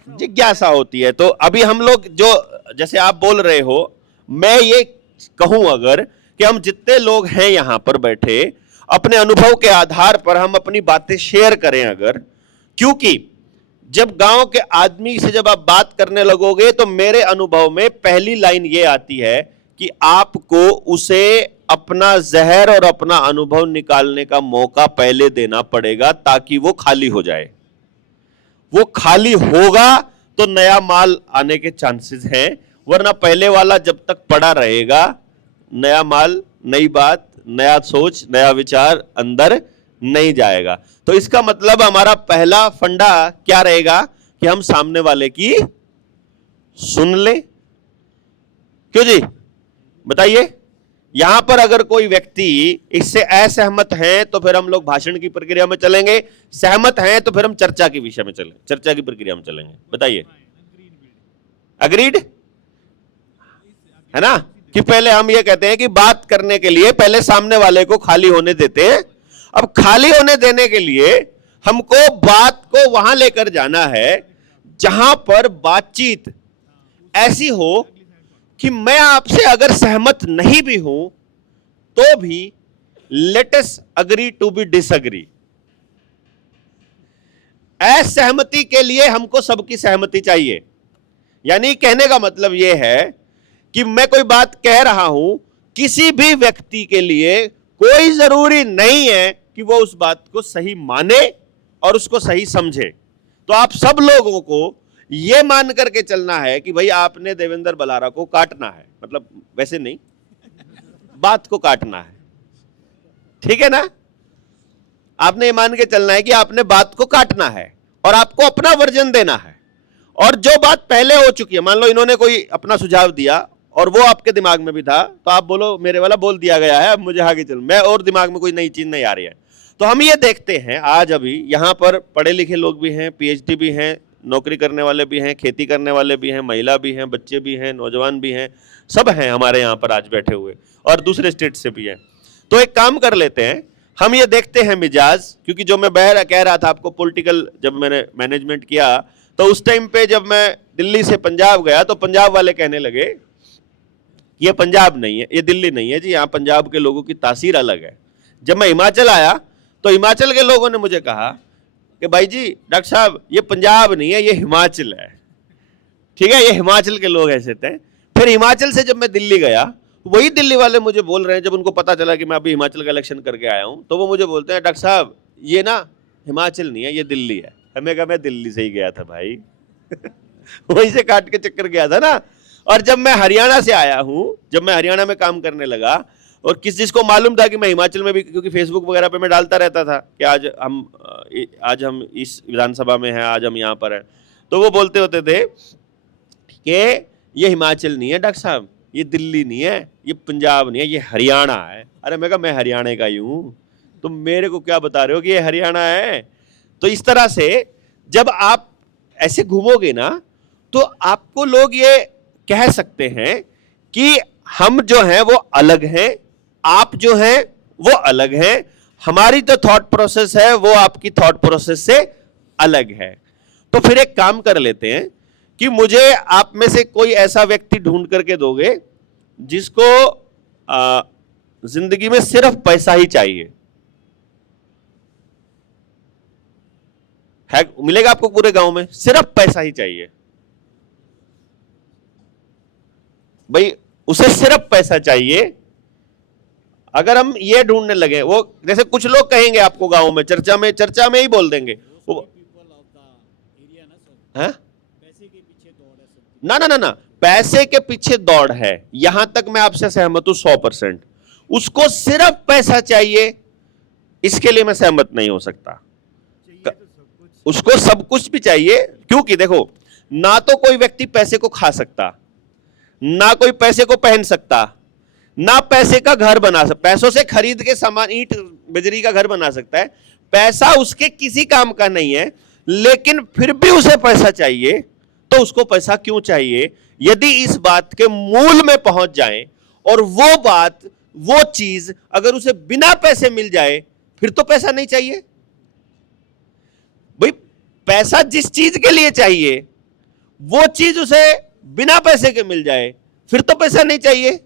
की जिज्ञासा होती है। तो अभी हम लोग जो जैसे आप बोल रहे हो, मैं ये कहूं अगर कि हम जितने लोग हैं यहां पर बैठे अपने अनुभव के आधार पर हम अपनी बातें शेयर करें अगर, क्योंकि जब गांव के आदमी से जब आप बात करने लगोगे तो मेरे अनुभव में पहली लाइन ये आती है कि आपको उसे अपना जहर और अपना अनुभव निकालने का मौका पहले देना पड़ेगा ताकि वो खाली हो जाए। वो खाली होगा तो नया माल आने के चांसेस हैं, वरना पहले वाला जब तक पड़ा रहेगा नया माल, नई बात, नया सोच, नया विचार अंदर नहीं जाएगा। तो इसका मतलब हमारा पहला फंडा क्या रहेगा कि हम सामने वाले की सुन ले। क्यों जी बताइए? यहां पर अगर कोई व्यक्ति इससे असहमत है तो फिर हम लोग भाषण की प्रक्रिया में चलेंगे, सहमत हैं तो फिर हम चर्चा के विषय में चलेंगे, चर्चा की प्रक्रिया में चलेंगे। बताइए, अग्रीड है ना? कि पहले हम ये कहते हैं कि बात करने के लिए पहले सामने वाले को खाली होने देते हैं। अब खाली होने देने के लिए हमको बात को वहां लेकर जाना है जहां पर बातचीत ऐसी हो कि मैं आपसे अगर सहमत नहीं भी हूं तो भी let us agree to be disagree. असहमति के लिए हमको सबकी सहमति चाहिए। यानी कहने का मतलब यह है कि मैं कोई बात कह रहा हूं, किसी भी व्यक्ति के लिए कोई जरूरी नहीं है कि वो उस बात को सही माने और उसको सही समझे। तो आप सब लोगों को ये मान करके चलना है कि भाई आपने देवेंद्र बलारा को काटना है, मतलब वैसे नहीं, बात को काटना है, ठीक है ना? आपने ये मान के चलना है कि आपने बात को काटना है और आपको अपना वर्जन देना है। और जो बात पहले हो चुकी है, मान लो इन्होंने कोई अपना सुझाव दिया और वो आपके दिमाग में भी था, तो आप बोलो मेरे वाला बोल दिया गया है, अब मुझे आगे चल, मैं और दिमाग में कोई नई चीज नहीं आ रही है। तो हम ये देखते हैं आज अभी यहां पर पढ़े लिखे लोग भी हैं, पीएचडी भी हैं, नौकरी करने वाले भी हैं, खेती करने वाले भी हैं, महिला भी हैं, बच्चे भी हैं, नौजवान भी हैं, सब हैं हमारे यहाँ पर आज बैठे हुए, और दूसरे स्टेट से भी हैं। तो एक काम कर लेते हैं, हम ये देखते हैं मिजाज, क्योंकि जो मैं कह रहा था आपको पॉलिटिकल, जब मैंने मैनेजमेंट किया तो उस टाइम पे जब मैं दिल्ली से पंजाब गया तो पंजाब वाले कहने लगे ये पंजाब नहीं है, ये दिल्ली नहीं है जी, यहाँ पंजाब के लोगों की तासीर अलग है। जब मैं हिमाचल आया तो हिमाचल के लोगों ने मुझे कहा कि भाई जी डॉक्टर साहब ये पंजाब नहीं है, ये हिमाचल है, ठीक है, ये हिमाचल के लोग ऐसे थे। फिर हिमाचल से जब मैं दिल्ली गया, वही दिल्ली वाले मुझे बोल रहे हैं, जब उनको पता चला कि मैं अभी हिमाचल का इलेक्शन करके आया हूँ, तो वो मुझे बोलते हैं डॉक्टर साहब ये ना हिमाचल नहीं है, ये दिल्ली है। हमें कहा मैं दिल्ली से ही गया था भाई वहीं से काट के चक्कर गया था ना। और जब मैं हरियाणा से आया हूं, जब मैं हरियाणा में काम करने लगा, और किस जिसको मालूम था कि मैं हिमाचल में भी, क्योंकि फेसबुक वगैरह पे मैं डालता रहता था कि आज हम इस विधानसभा में हैं, आज हम यहाँ पर हैं, तो वो बोलते होते थे कि ये हिमाचल नहीं है डॉक्टर साहब, ये दिल्ली नहीं है, ये पंजाब नहीं है, ये हरियाणा है। अरे मैं कहा मैं हरियाणा का ही हूँ, तुम मेरे को क्या बता रहे हो कि ये हरियाणा है? तो इस तरह से जब आप ऐसे घूमोगे ना तो आपको लोग ये कह सकते हैं कि हम जो हैं वो अलग हैं, आप जो हैं वो अलग हैं, हमारी जो थॉट प्रोसेस है वो आपकी थॉट प्रोसेस से अलग है। तो फिर एक काम कर लेते हैं कि मुझे आप में से कोई ऐसा व्यक्ति ढूंढ करके दोगे जिसको जिंदगी में सिर्फ पैसा ही चाहिए। है, मिलेगा आपको पूरे गांव में? सिर्फ पैसा ही चाहिए भाई, उसे सिर्फ पैसा चाहिए। अगर हम ये ढूंढने लगे, वो जैसे कुछ लोग कहेंगे आपको गांव में चर्चा में ही बोल देंगे वो, पीपल ऑफ द एरिया ना सर, है? पैसे के पीछे दौड़ है सब। ना ना ना ना, पैसे के पीछे दौड़ है, यहां तक मैं आपसे सहमत हूं 100%। उसको सिर्फ पैसा चाहिए, इसके लिए मैं सहमत नहीं हो सकता। उसको सब कुछ भी चाहिए, क्योंकि देखो, ना तो कोई व्यक्ति पैसे को खा सकता, ना कोई पैसे को पहन सकता, ना पैसे का घर बना सकता, पैसों से खरीद के सामान ईंट बजरी का घर बना सकता है, पैसा उसके किसी काम का नहीं है, लेकिन फिर भी उसे पैसा चाहिए। तो उसको पैसा क्यों चाहिए? यदि इस बात के मूल में पहुंच जाए और वो बात, वो चीज अगर उसे बिना पैसे मिल जाए, फिर तो पैसा नहीं चाहिए भाई। पैसा जिस चीज के लिए चाहिए वो चीज उसे बिना पैसे के मिल जाए, फिर तो पैसा नहीं चाहिए।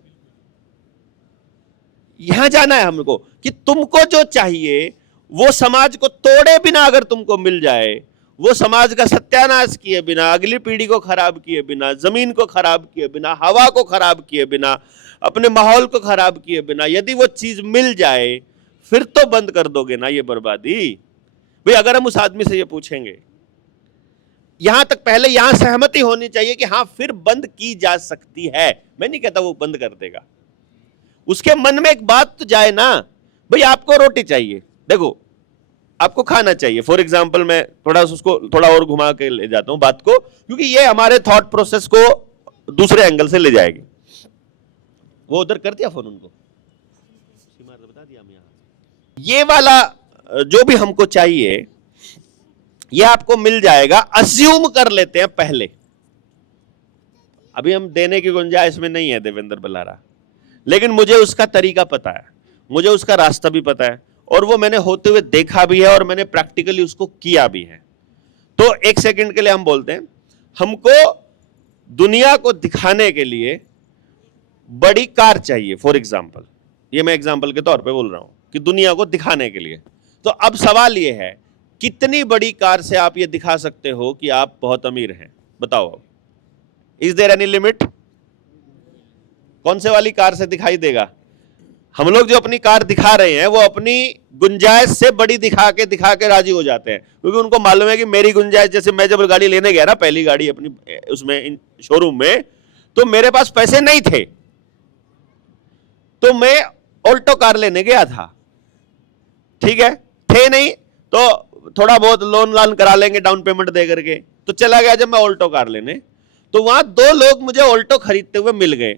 यहां जाना है हमको कि तुमको जो चाहिए वो समाज को तोड़े बिना अगर तुमको मिल जाए, वो समाज का सत्यानाश किए बिना, अगली पीढ़ी को खराब किए बिना, जमीन को खराब किए बिना, हवा को खराब किए बिना, अपने माहौल को खराब किए बिना यदि वो चीज मिल जाए, फिर तो बंद कर दोगे ना ये बर्बादी भाई। अगर हम उस आदमी से ये पूछेंगे, यहां तक पहले यहां सहमति होनी चाहिए कि हां फिर बंद की जा सकती है। मैं नहीं कहता वो बंद कर देगा, उसके मन में एक बात तो जाए ना भाई, आपको रोटी चाहिए, देखो आपको खाना चाहिए। फॉर एग्जाम्पल मैं थोड़ा और घुमा के ले जाता हूं बात को, क्योंकि ये हमारे थॉट प्रोसेस को दूसरे एंगल से ले जाएगी। वो उधर कर दिया फोन उनको, बता दिया हम यहां। ये वाला जो भी हमको चाहिए ये आपको मिल जाएगा, अस्यूम कर लेते हैं पहले। अभी हम देने की गुंजाइश में नहीं है देवेंद्र बल्लारा, लेकिन मुझे उसका तरीका पता है, मुझे उसका रास्ता भी पता है, और वो मैंने होते हुए देखा भी है और मैंने प्रैक्टिकली उसको किया भी है। तो एक सेकंड के लिए हम बोलते हैं, हमको दुनिया को दिखाने के लिए बड़ी कार चाहिए। फॉर एग्जाम्पल, ये मैं एग्जाम्पल के तौर पे बोल रहा हूं कि दुनिया को दिखाने के लिए। तो अब सवाल ये है, कितनी बड़ी कार से आप ये दिखा सकते हो कि आप बहुत अमीर हैं? बताओ अब, इज देयर एनी लिमिट? कौन से वाली कार से दिखाई देगा? हम लोग जो अपनी कार दिखा रहे हैं वो अपनी गुंजाइश से बड़ी दिखा के राजी हो जाते हैं, क्योंकि उनको मालूम है कि मेरी गुंजाइश, जैसे मैं जब गाड़ी लेने गया ना, पहली गाड़ी अपनी उसमें शोरूम में, तो मेरे पास पैसे नहीं थे, तो मैं ऑल्टो कार लेने गया था, ठीक है, थे नहीं तो थोड़ा बहुत लोन करा लेंगे डाउन पेमेंट दे करके, तो चला गया जब मैं ऑल्टो कार लेने, तो वहां 2 लोग मुझे ऑल्टो खरीदते हुए मिल गए।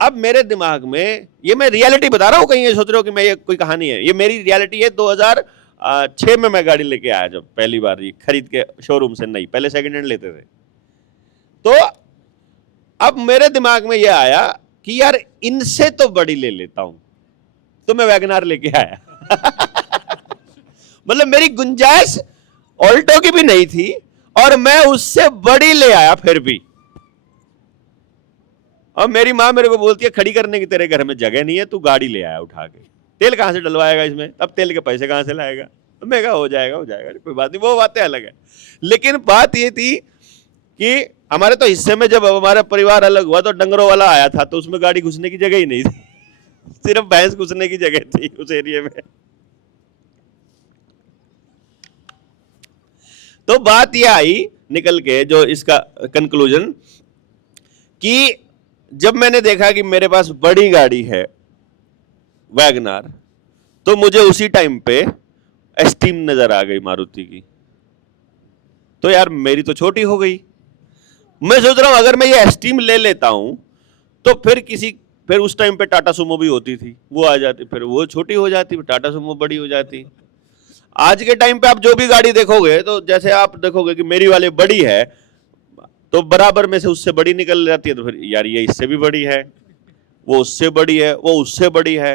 अब मेरे दिमाग में, ये मैं रियलिटी बता रहा हूं, कहीं ये सोच रहे हो कि मैं ये कोई कहानी है, ये मेरी रियलिटी है। 2006 में मैं गाड़ी लेके आया, जब पहली बार ये खरीद के शोरूम से, नहीं पहले सेकंड हैंड लेते थे। तो अब मेरे दिमाग में ये आया कि यार इनसे तो बड़ी ले लेता हूं, तो मैं वैगनार लेके आया। मतलब मेरी गुंजाइश ऑल्टो की भी नहीं थी और मैं उससे बड़ी ले आया फिर भी। और मेरी माँ मेरे को बोलती है, खड़ी करने की तेरे घर में जगह नहीं है, तू गाड़ी ले आया उठा के, तेल कहां से डलवाएगा इसमें, अब तेल के पैसे कहां से लाएगा? तो मैं कहा हो जाएगा कोई बात नहीं, वो बातें अलग है। लेकिन बात ये थी कि हमारे तो हिस्से में जब हमारा परिवार अलग हुआ तो डंगरों वाला आया था, तो उसमें गाड़ी घुसने की जगह ही नहीं थी, सिर्फ भैंस घुसने की जगह थी उस एरिया में। तो बात यह आई निकल के, जो इसका कंक्लूजन, कि जब मैंने देखा कि मेरे पास बड़ी गाड़ी है वैगनार, तो मुझे उसी टाइम पे एस्टीम नजर आ गई मारुति की। तो यार मेरी तो छोटी हो गई। मैं सोच रहा हूं अगर मैं ये एस्टीम ले लेता हूं तो फिर उस टाइम पे टाटा सुमो भी होती थी, वो आ जाती, फिर वो छोटी हो जाती, टाटा सुमो बड़ी हो जाती। आज के टाइम पे आप जो भी गाड़ी देखोगे तो जैसे आप देखोगे कि मेरी वाली बड़ी है तो बराबर में से उससे बड़ी निकल जाती है, तो फिर यार ये इससे भी बड़ी है, वो उससे बड़ी है, वो उससे बड़ी है।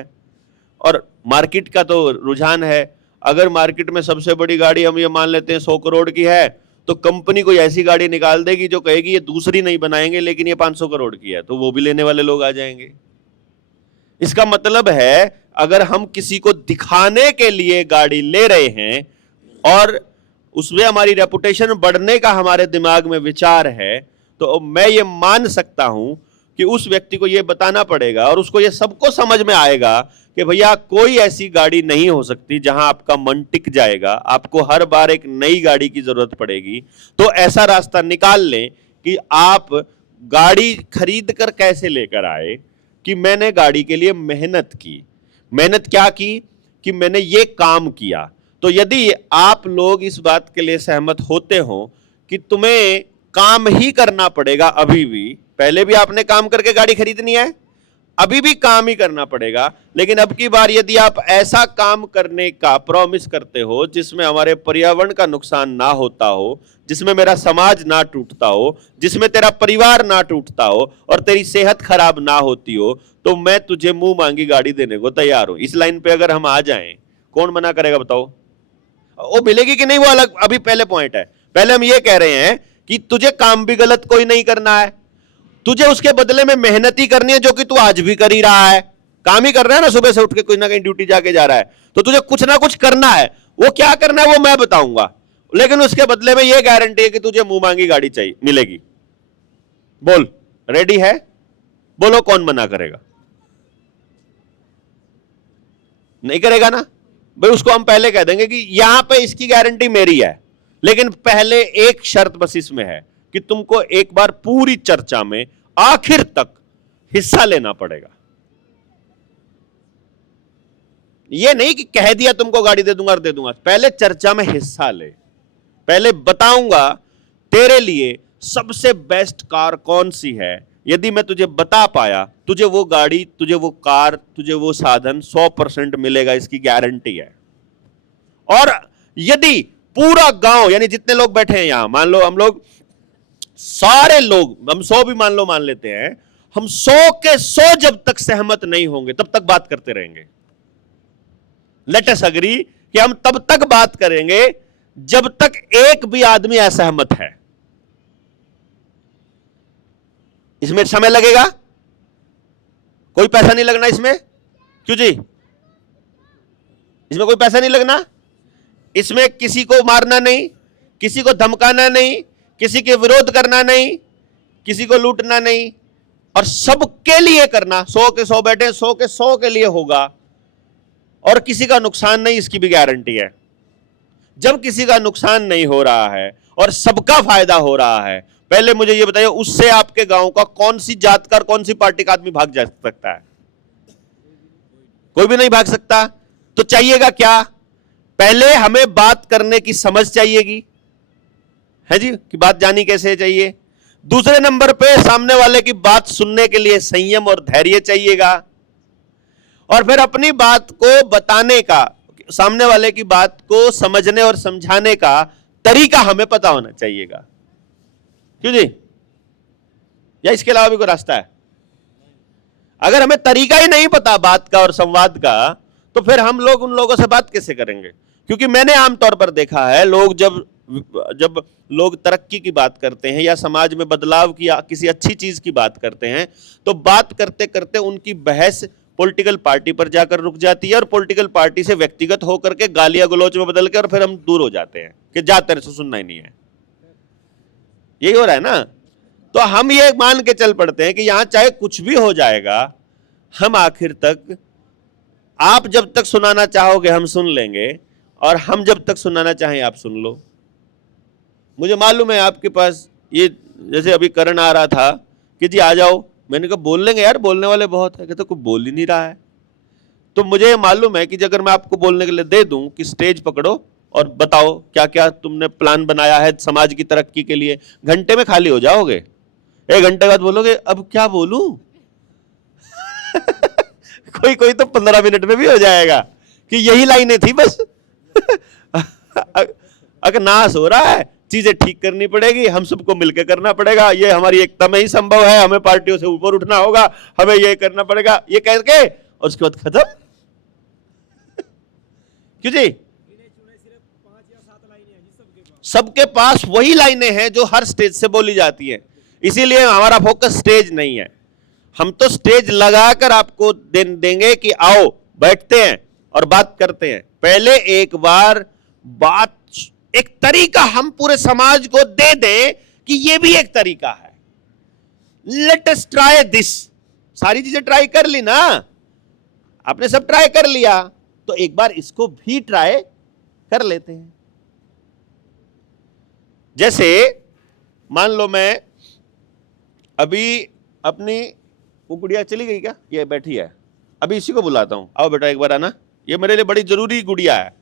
और मार्केट का तो रुझान है, अगर मार्केट में सबसे बड़ी गाड़ी हम ये मान लेते हैं 100 करोड़ की है, तो कंपनी कोई ऐसी गाड़ी निकाल देगी जो कहेगी ये दूसरी नहीं बनाएंगे लेकिन ये 500 करोड़ की है, तो वो भी लेने वाले लोग आ जाएंगे। इसका मतलब है अगर हम किसी को दिखाने के लिए गाड़ी ले रहे हैं और उसमें हमारी रेपुटेशन बढ़ने का हमारे दिमाग में विचार है, तो मैं ये मान सकता हूं कि उस व्यक्ति को ये बताना पड़ेगा और उसको ये सबको समझ में आएगा कि भैया कोई ऐसी गाड़ी नहीं हो सकती जहां आपका मन टिक जाएगा, आपको हर बार एक नई गाड़ी की जरूरत पड़ेगी। तो ऐसा रास्ता निकाल लें कि आप गाड़ी खरीद कर कैसे लेकर आए कि मैंने गाड़ी के लिए मेहनत की। मेहनत क्या की कि मैंने ये काम किया। तो यदि आप लोग इस बात के लिए सहमत होते हो कि तुम्हें काम ही करना पड़ेगा, अभी भी, पहले भी आपने काम करके गाड़ी खरीदनी है, अभी भी काम ही करना पड़ेगा, लेकिन अब की बार यदि आप ऐसा काम करने का प्रॉमिस करते हो जिसमें हमारे पर्यावरण का नुकसान ना होता हो, जिसमें मेरा समाज ना टूटता हो, जिसमें तेरा परिवार ना टूटता हो और तेरी सेहत खराब ना होती हो, तो मैं तुझे मुंह मांगी गाड़ी देने को तैयार हूं। इस लाइन पे अगर हम आ जाएं, कौन मना करेगा बताओ? वो मिलेगी कि नहीं वो अलग अभी पहले पॉइंट है। पहले हम ये कह रहे हैं कि तुझे काम भी गलत कोई नहीं करना है, तुझे उसके बदले में मेहनत ही करनी है, जो कि तू आज भी कर ही रहा है। काम ही कर रहा है ना, सुबह से उठ के कुछ ना कहीं ड्यूटी जाके जा रहा है, तो तुझे कुछ ना कुछ करना है। वो क्या करना है वो मैं बताऊंगा, लेकिन उसके बदले में ये गारंटी है कि तुझे मुंह मांगी गाड़ी चाहिए मिलेगी। बोल, रेडी है? बोलो कौन मना करेगा? नहीं करेगा ना भाई, उसको हम पहले कह देंगे कि यहां पे इसकी गारंटी मेरी है, लेकिन पहले एक शर्त बस इसमें है कि तुमको एक बार पूरी चर्चा में आखिर तक हिस्सा लेना पड़ेगा। यह नहीं कि कह दिया तुमको गाड़ी दे दूंगा और दे दूंगा, पहले चर्चा में हिस्सा ले। पहले बताऊंगा तेरे लिए सबसे बेस्ट कार कौन सी है। यदि मैं तुझे बता पाया, तुझे वो गाड़ी, तुझे वो कार, तुझे वो साधन 100% मिलेगा, इसकी गारंटी है। और यदि पूरा गांव, यानी जितने लोग बैठे हैं यहां, मान लो हम लोग सारे लोग, हम 100 भी मान लेते हैं, हम 100 के 100 जब तक सहमत नहीं होंगे तब तक बात करते रहेंगे। लेट अस एग्री कि हम तब तक बात करेंगे जब तक एक भी आदमी असहमत है। इसमें समय लगेगा, कोई पैसा नहीं लगना इसमें। क्यों जी? इसमें कोई पैसा नहीं लगना, इसमें किसी को मारना नहीं, किसी को धमकाना नहीं, किसी के विरोध करना नहीं, किसी को लूटना नहीं, और सबके लिए करना। 100 के 100 बैठे, 100 के 100 के लिए होगा, और किसी का नुकसान नहीं, इसकी भी गारंटी है। जब किसी का नुकसान नहीं हो रहा है और सबका फायदा हो रहा है, पहले मुझे यह बताइए, उससे आपके गांव का कौन सी जात का, कौन सी पार्टी का आदमी भाग जा सकता है? कोई भी नहीं भाग सकता। तो चाहिएगा क्या? पहले हमें बात करने की समझ चाहिएगी, है जी, कि बात जानी कैसे चाहिए। दूसरे नंबर पे सामने वाले की बात सुनने के लिए संयम और धैर्य चाहिएगा, और फिर अपनी बात को बताने का, सामने वाले की बात को समझने और समझाने का तरीका हमें पता होना चाहिएगा। क्यों जी? या इसके अलावा भी कोई रास्ता है? अगर हमें तरीका ही नहीं पता बात का और संवाद का, तो फिर हम लोग उन लोगों से बात कैसे करेंगे? क्योंकि मैंने आमतौर पर देखा है, लोग जब लोग तरक्की की बात करते हैं या समाज में बदलाव की या किसी अच्छी चीज की बात करते हैं, तो बात करते करते उनकी बहस पॉलिटिकल पार्टी पर जाकर रुक जाती है, और पॉलिटिकल पार्टी से व्यक्तिगत होकर के गालियां गलौच में बदल के, और फिर हम दूर हो जाते हैं कि जा तेरे से सुनना ही नहीं है। यही हो रहा है ना। तो हम ये मान के चल पड़ते हैं कि यहां चाहे कुछ भी हो जाएगा, हम आखिर तक, आप जब तक सुनाना चाहोगे हम सुन लेंगे, और हम जब तक सुनाना चाहें आप सुन लो। मुझे मालूम है आपके पास, ये जैसे अभी करण आ रहा था कि जी आ जाओ, मैंने कहा बोल लेंगे यार, बोलने वाले बहुत है, कहते कोई बोल ही नहीं रहा है। तो मुझे मालूम है कि अगर मैं आपको बोलने के लिए दे दूं कि स्टेज पकड़ो और बताओ क्या क्या तुमने प्लान बनाया है समाज की तरक्की के लिए, घंटे में खाली हो जाओगे। 1 घंटे बाद बोलोगे अब क्या बोलूं कोई तो 15 मिनट में भी हो जाएगा कि यही लाइनें थी बस अगर नाश हो रहा है, चीजें ठीक करनी पड़ेगी, हम सबको मिलकर करना पड़ेगा, ये हमारी एकता में ही संभव है, हमें पार्टियों से ऊपर उठना होगा, हमें ये करना पड़ेगा, ये कह के और उसके बाद खत्म। क्यों जी? सबके पास वही लाइनें हैं जो हर स्टेज से बोली जाती हैं, इसीलिए हमारा फोकस स्टेज नहीं है। हम तो स्टेज लगाकर आपको देंगे कि आओ बैठते हैं और बात करते हैं। पहले एक बार बात, एक तरीका हम पूरे समाज को दे दें कि ये भी एक तरीका है। Let us try this. सारी चीजें ट्राई कर ली ना, आपने सब ट्राई कर लिया, तो एक बार इसको भी ट्राई कर लेते हैं। जैसे मान लो मैं अभी अपनी, वो गुड़िया चली गई क्या? ये बैठी है, अभी इसी को बुलाता हूं, आओ बेटा एक बार आना। ये मेरे लिए बड़ी जरूरी गुड़िया है।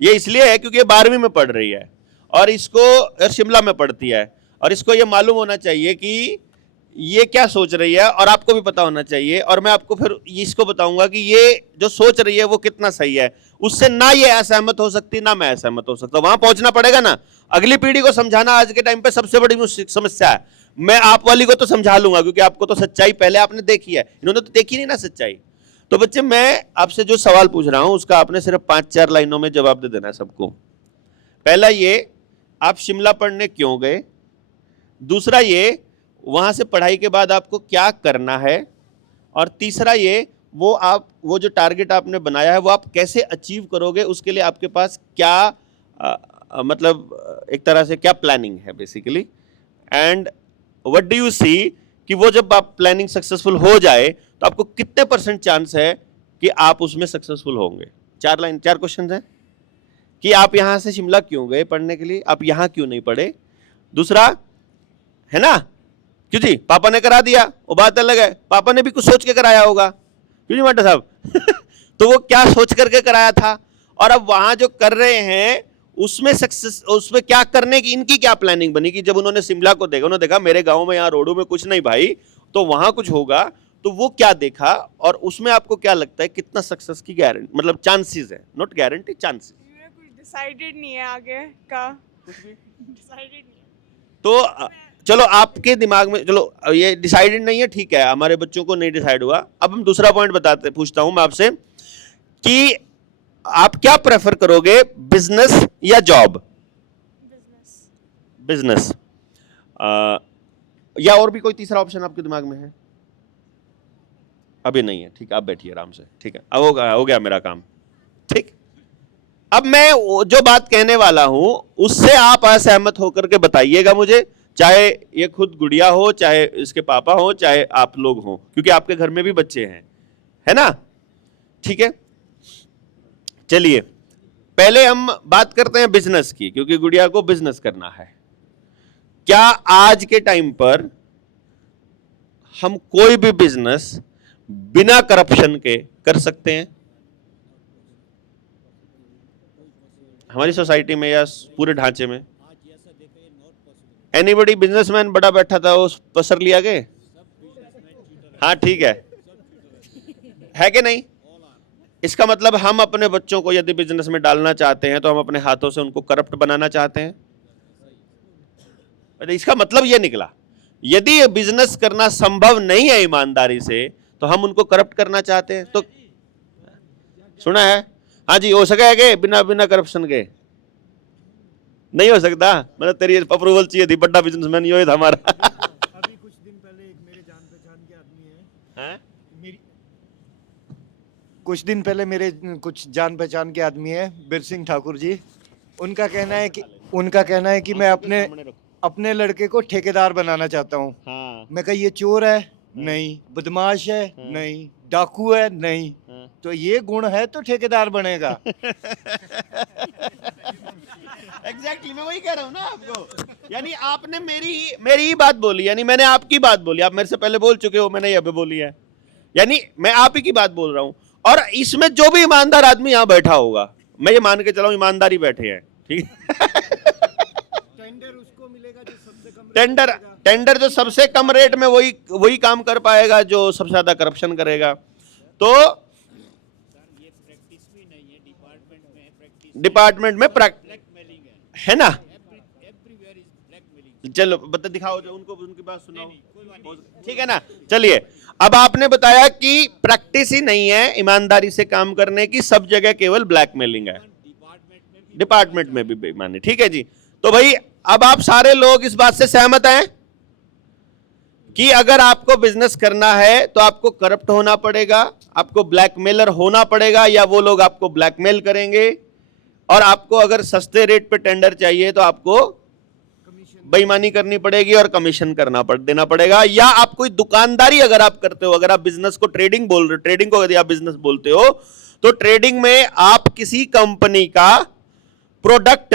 ये इसलिए है क्योंकि ये 12वीं में पढ़ रही है और इसको शिमला में पढ़ती है, और इसको ये मालूम होना चाहिए कि ये क्या सोच रही है, और आपको भी पता होना चाहिए, और मैं आपको फिर इसको बताऊंगा कि ये जो सोच रही है वो कितना सही है। उससे ना ये असहमत हो सकती, ना मैं असहमत हो सकता। वहां पहुंचना पड़ेगा ना। अगली पीढ़ी को समझाना आज के टाइम पे सबसे बड़ी समस्या है। मैं आप वाली को तो समझा लूंगा क्योंकि आपको तो सच्चाई पहले आपने देखी है, इन्होंने तो देखी नहीं ना सच्चाई। तो बच्चे, मैं आपसे जो सवाल पूछ रहा हूं उसका आपने सिर्फ 5-4 लाइनों में जवाब दे देना है सबको। पहला ये, आप शिमला पढ़ने क्यों गए? दूसरा ये, वहां से पढ़ाई के बाद आपको क्या करना है? और तीसरा ये, वो जो टारगेट आपने बनाया है वो आप कैसे अचीव करोगे, उसके लिए आपके पास क्या मतलब एक तरह से क्या प्लानिंग है basically. And what do you see कि वो जब आप प्लानिंग सक्सेसफुल हो जाए तो आपको कितने % चांस है कि आप उसमें सक्सेसफुल होंगे? 4 क्वेश्चन हैं कि आप यहां से शिमला क्यों गए पढ़ने के लिए, आप यहां क्यों नहीं पढ़े? दूसरा है ना, क्यों जी पापा ने करा दिया, वो बात अलग है, पापा ने भी कुछ सोच के कराया होगा, क्यों जी माटा साहब? तो वो क्या सोच करके कराया था, और अब वहां जो कर रहे हैं उसमें सक्सेस, उसमें क्या करने की इनकी क्या प्लानिंग बनी कि जब उन्होंने शिमला को देखा, उन्होंने देखा मेरे गांव में यहाँ रोडों में कुछ नहीं भाई, तो वहां कुछ होगा, तो वो क्या देखा, और उसमें आपको क्या लगता है कितना सक्सेस की गारंटी, मतलब चांसेस है, नॉट गारंटी, चांसेस। कुछ डिसाइडेड नहीं है आगे का, डिसाइडेड नहीं है। तो चलो आपके दिमाग में, चलो ये डिसाइडेड नहीं है, ठीक है, हमारे बच्चों को नहीं डिसाइड हुआ। अब हम दूसरा पॉइंट पूछता हूं मैं आपसे कि आप क्या प्रेफर करोगे, बिजनेस या जॉब? बिजनेस। या और भी कोई तीसरा ऑप्शन आपके दिमाग में है? अभी नहीं है, ठीक है, आप बैठिए आराम से, ठीक है, अब हो गया मेरा काम, ठीक। अब मैं जो बात कहने वाला हूं उससे आप असहमत होकर के बताइएगा मुझे, चाहे ये खुद गुड़िया हो, चाहे इसके पापा हो, चाहे आप लोग हो, क्योंकि आपके घर में भी बच्चे हैं, है ना? ठीक है, चलिए पहले हम बात करते हैं बिजनेस की, क्योंकि गुड़िया को बिजनेस करना है। क्या आज के टाइम पर हम कोई भी बिजनेस बिना करप्शन के कर सकते हैं? हमारी सोसाइटी में या पूरे ढांचे में एनीबडी बिजनेसमैन बड़ा बैठा था, वो पसर लिया गए? हाँ ठीक है कि नहीं? इसका मतलब हम अपने बच्चों को यदि बिजनेस में डालना चाहते हैं तो हम अपने हाथों से उनको करप्ट बनाना चाहते हैं। इसका मतलब यह निकला, यदि ये बिजनेस करना संभव नहीं है ईमानदारी से तो हम उनको करप्ट करना चाहते हैं। तो सुना है? हाँ जी, हो सकेगा बिना करप्शन के? नहीं हो सकता, मतलब तेरी अप्रूवल चाहिए थी, बड़ा बिजनेसमैन ये था हमारा। अभी कुछ दिन पहले एक मेरे जान पहचान के आदमी है, कुछ दिन पहले मेरे कुछ जान पहचान के आदमी है, बीर सिंह ठाकुर जी, उनका कहना है कि मैं अपने लड़के को ठेकेदार बनाना चाहता हूँ। हाँ। मैं कहा ये चोर है? नहीं। बदमाश है? नहीं। डाकू है? नहीं। तो ये गुण है तो ठेकेदार बनेगा। एग्जैक्टली, मैं वही कह रहा हूं ना आपको। यानी आपने मेरी ही बात बोली, यानी मैंने आपकी बात बोली, आप मेरे से पहले बोल चुके हो, मैंने अभी बोली है, यानी मैं आप ही की बात बोल रहा हूं। और इसमें जो भी ईमानदार आदमी यहां बैठा होगा, मैं ये मान के चला हूं ईमानदारी बैठे हैं, ठीक है? टेंडर उसको मिलेगा जो सबसे कम टेंडर जो सबसे कम रेट में वही काम कर पाएगा जो सबसे ज्यादा करप्शन करेगा। तो ये प्रैक्टिस भी नहीं है, डिपार्टमेंट में प्रैक्टिस डिपार्टमेंट में ब्लैकमेलिंग है ना। Everywhere is blackmailing. चलो बता दिखाओ, जो उनको उनकी बात सुनाओ, ठीक है ना। चलिए, अब आपने बताया कि प्रैक्टिस ही नहीं है ईमानदारी से काम करने की, सब जगह केवल ब्लैकमेलिंग है, डिपार्टमेंट में भी बेईमानी, ठीक है जी। तो भाई अब आप सारे लोग इस बात से सहमत हैं कि अगर आपको बिजनेस करना है तो आपको करप्ट होना पड़ेगा, आपको ब्लैकमेलर होना पड़ेगा, या वो लोग आपको ब्लैकमेल करेंगे, और आपको अगर सस्ते रेट पे टेंडर चाहिए तो आपको बेईमानी करनी पड़ेगी और कमीशन देना पड़ेगा। या आप कोई दुकानदारी अगर आप करते हो, अगर आप बिजनेस को ट्रेडिंग बोल रहे हो, ट्रेडिंग को यदि आप बिजनेस बोलते हो, तो ट्रेडिंग में आप किसी कंपनी का प्रोडक्ट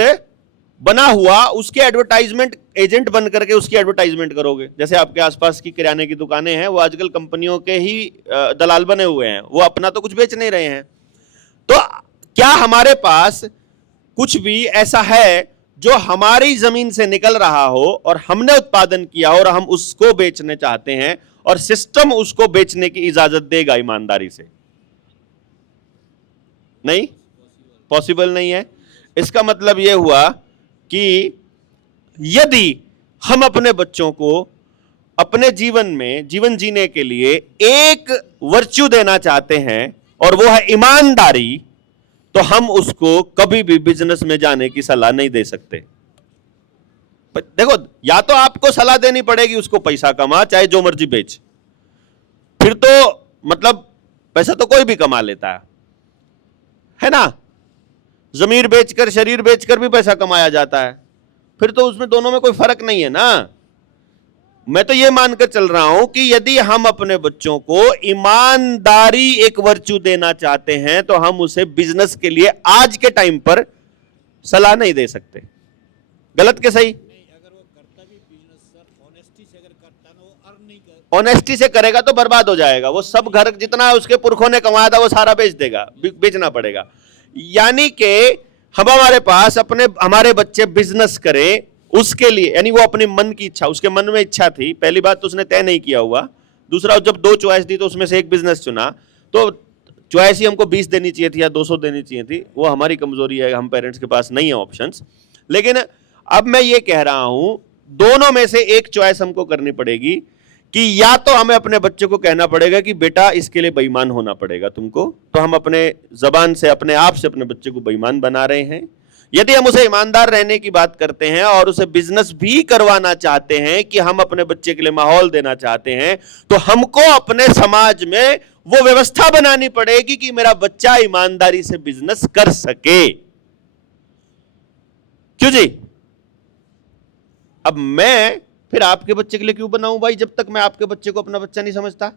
बना हुआ उसके एडवर्टाइजमेंट एजेंट बन करके उसकी एडवर्टाइजमेंट करोगे। जैसे आपके आसपास की किराने की दुकानें हैं, वो आजकल कंपनियों के ही दलाल बने हुए हैं, वो अपना तो कुछ बेच नहीं रहे हैं। तो क्या हमारे पास कुछ भी ऐसा है जो हमारी जमीन से निकल रहा हो और हमने उत्पादन किया और हम उसको बेचने चाहते हैं और सिस्टम उसको बेचने की इजाजत देगा ईमानदारी से? नहीं, पॉसिबल नहीं है। इसका मतलब यह हुआ कि यदि हम अपने बच्चों को अपने जीवन में जीवन जीने के लिए एक वर्च्यू देना चाहते हैं और वो है ईमानदारी, तो हम उसको कभी भी बिजनेस में जाने की सलाह नहीं दे सकते। देखो, या तो आपको सलाह देनी पड़ेगी उसको पैसा कमा, चाहे जो मर्जी बेच, फिर तो मतलब पैसा तो कोई भी कमा लेता है ना। जमीर बेचकर, शरीर बेचकर भी पैसा कमाया जाता है, फिर तो उसमें दोनों में कोई फर्क नहीं है ना। मैं तो यह मानकर चल रहा हूं कि यदि हम अपने बच्चों को ईमानदारी एक वर्च्यू देना चाहते हैं तो हम उसे बिजनेस के लिए आज के टाइम पर सलाह नहीं दे सकते। गलत के सही? अगर वो करता भी बिजनेस सर ऑनेस्टी से अगर करता ना, वो अर्न नहीं कर, ऑनेस्टी से करेगा तो बर्बाद हो जाएगा। वो सब घर जितना उसके पुरखों ने कमाया था वो सारा बेच देगा, बेचना पड़ेगा। यानी कि हमारे पास हमारे बच्चे बिजनेस करें उसके लिए, यानी वो अपनी मन की इच्छा, उसके मन में इच्छा थी, पहली बात तो उसने तय नहीं किया हुआ, दूसरा जब 2 चॉइस दी तो उसमें से एक बिजनेस चुना, तो चॉइस ही हमको 20 देनी चाहिए थी या 200 देनी चाहिए थी। वो हमारी कमजोरी है, हम पेरेंट्स के पास नहीं है ऑप्शंस। लेकिन अब मैं ये कह रहा हूं, दोनों में से एक चॉइस हमको करनी पड़ेगी कि या तो हमें अपने बच्चे को कहना पड़ेगा कि बेटा इसके लिए बेईमान होना पड़ेगा तुमको, तो हम अपने जबान से अपने आप से अपने बच्चे को बेईमान बना रहे हैं। यदि हम उसे ईमानदार रहने की बात करते हैं और उसे बिजनेस भी करवाना चाहते हैं, कि हम अपने बच्चे के लिए माहौल देना चाहते हैं, तो हमको अपने समाज में वो व्यवस्था बनानी पड़ेगी कि मेरा बच्चा ईमानदारी से बिजनेस कर सके। क्यों जी? अब मैं फिर आपके बच्चे के लिए क्यों बनाऊं भाई, जब तक मैं आपके बच्चे को अपना बच्चा नहीं समझता?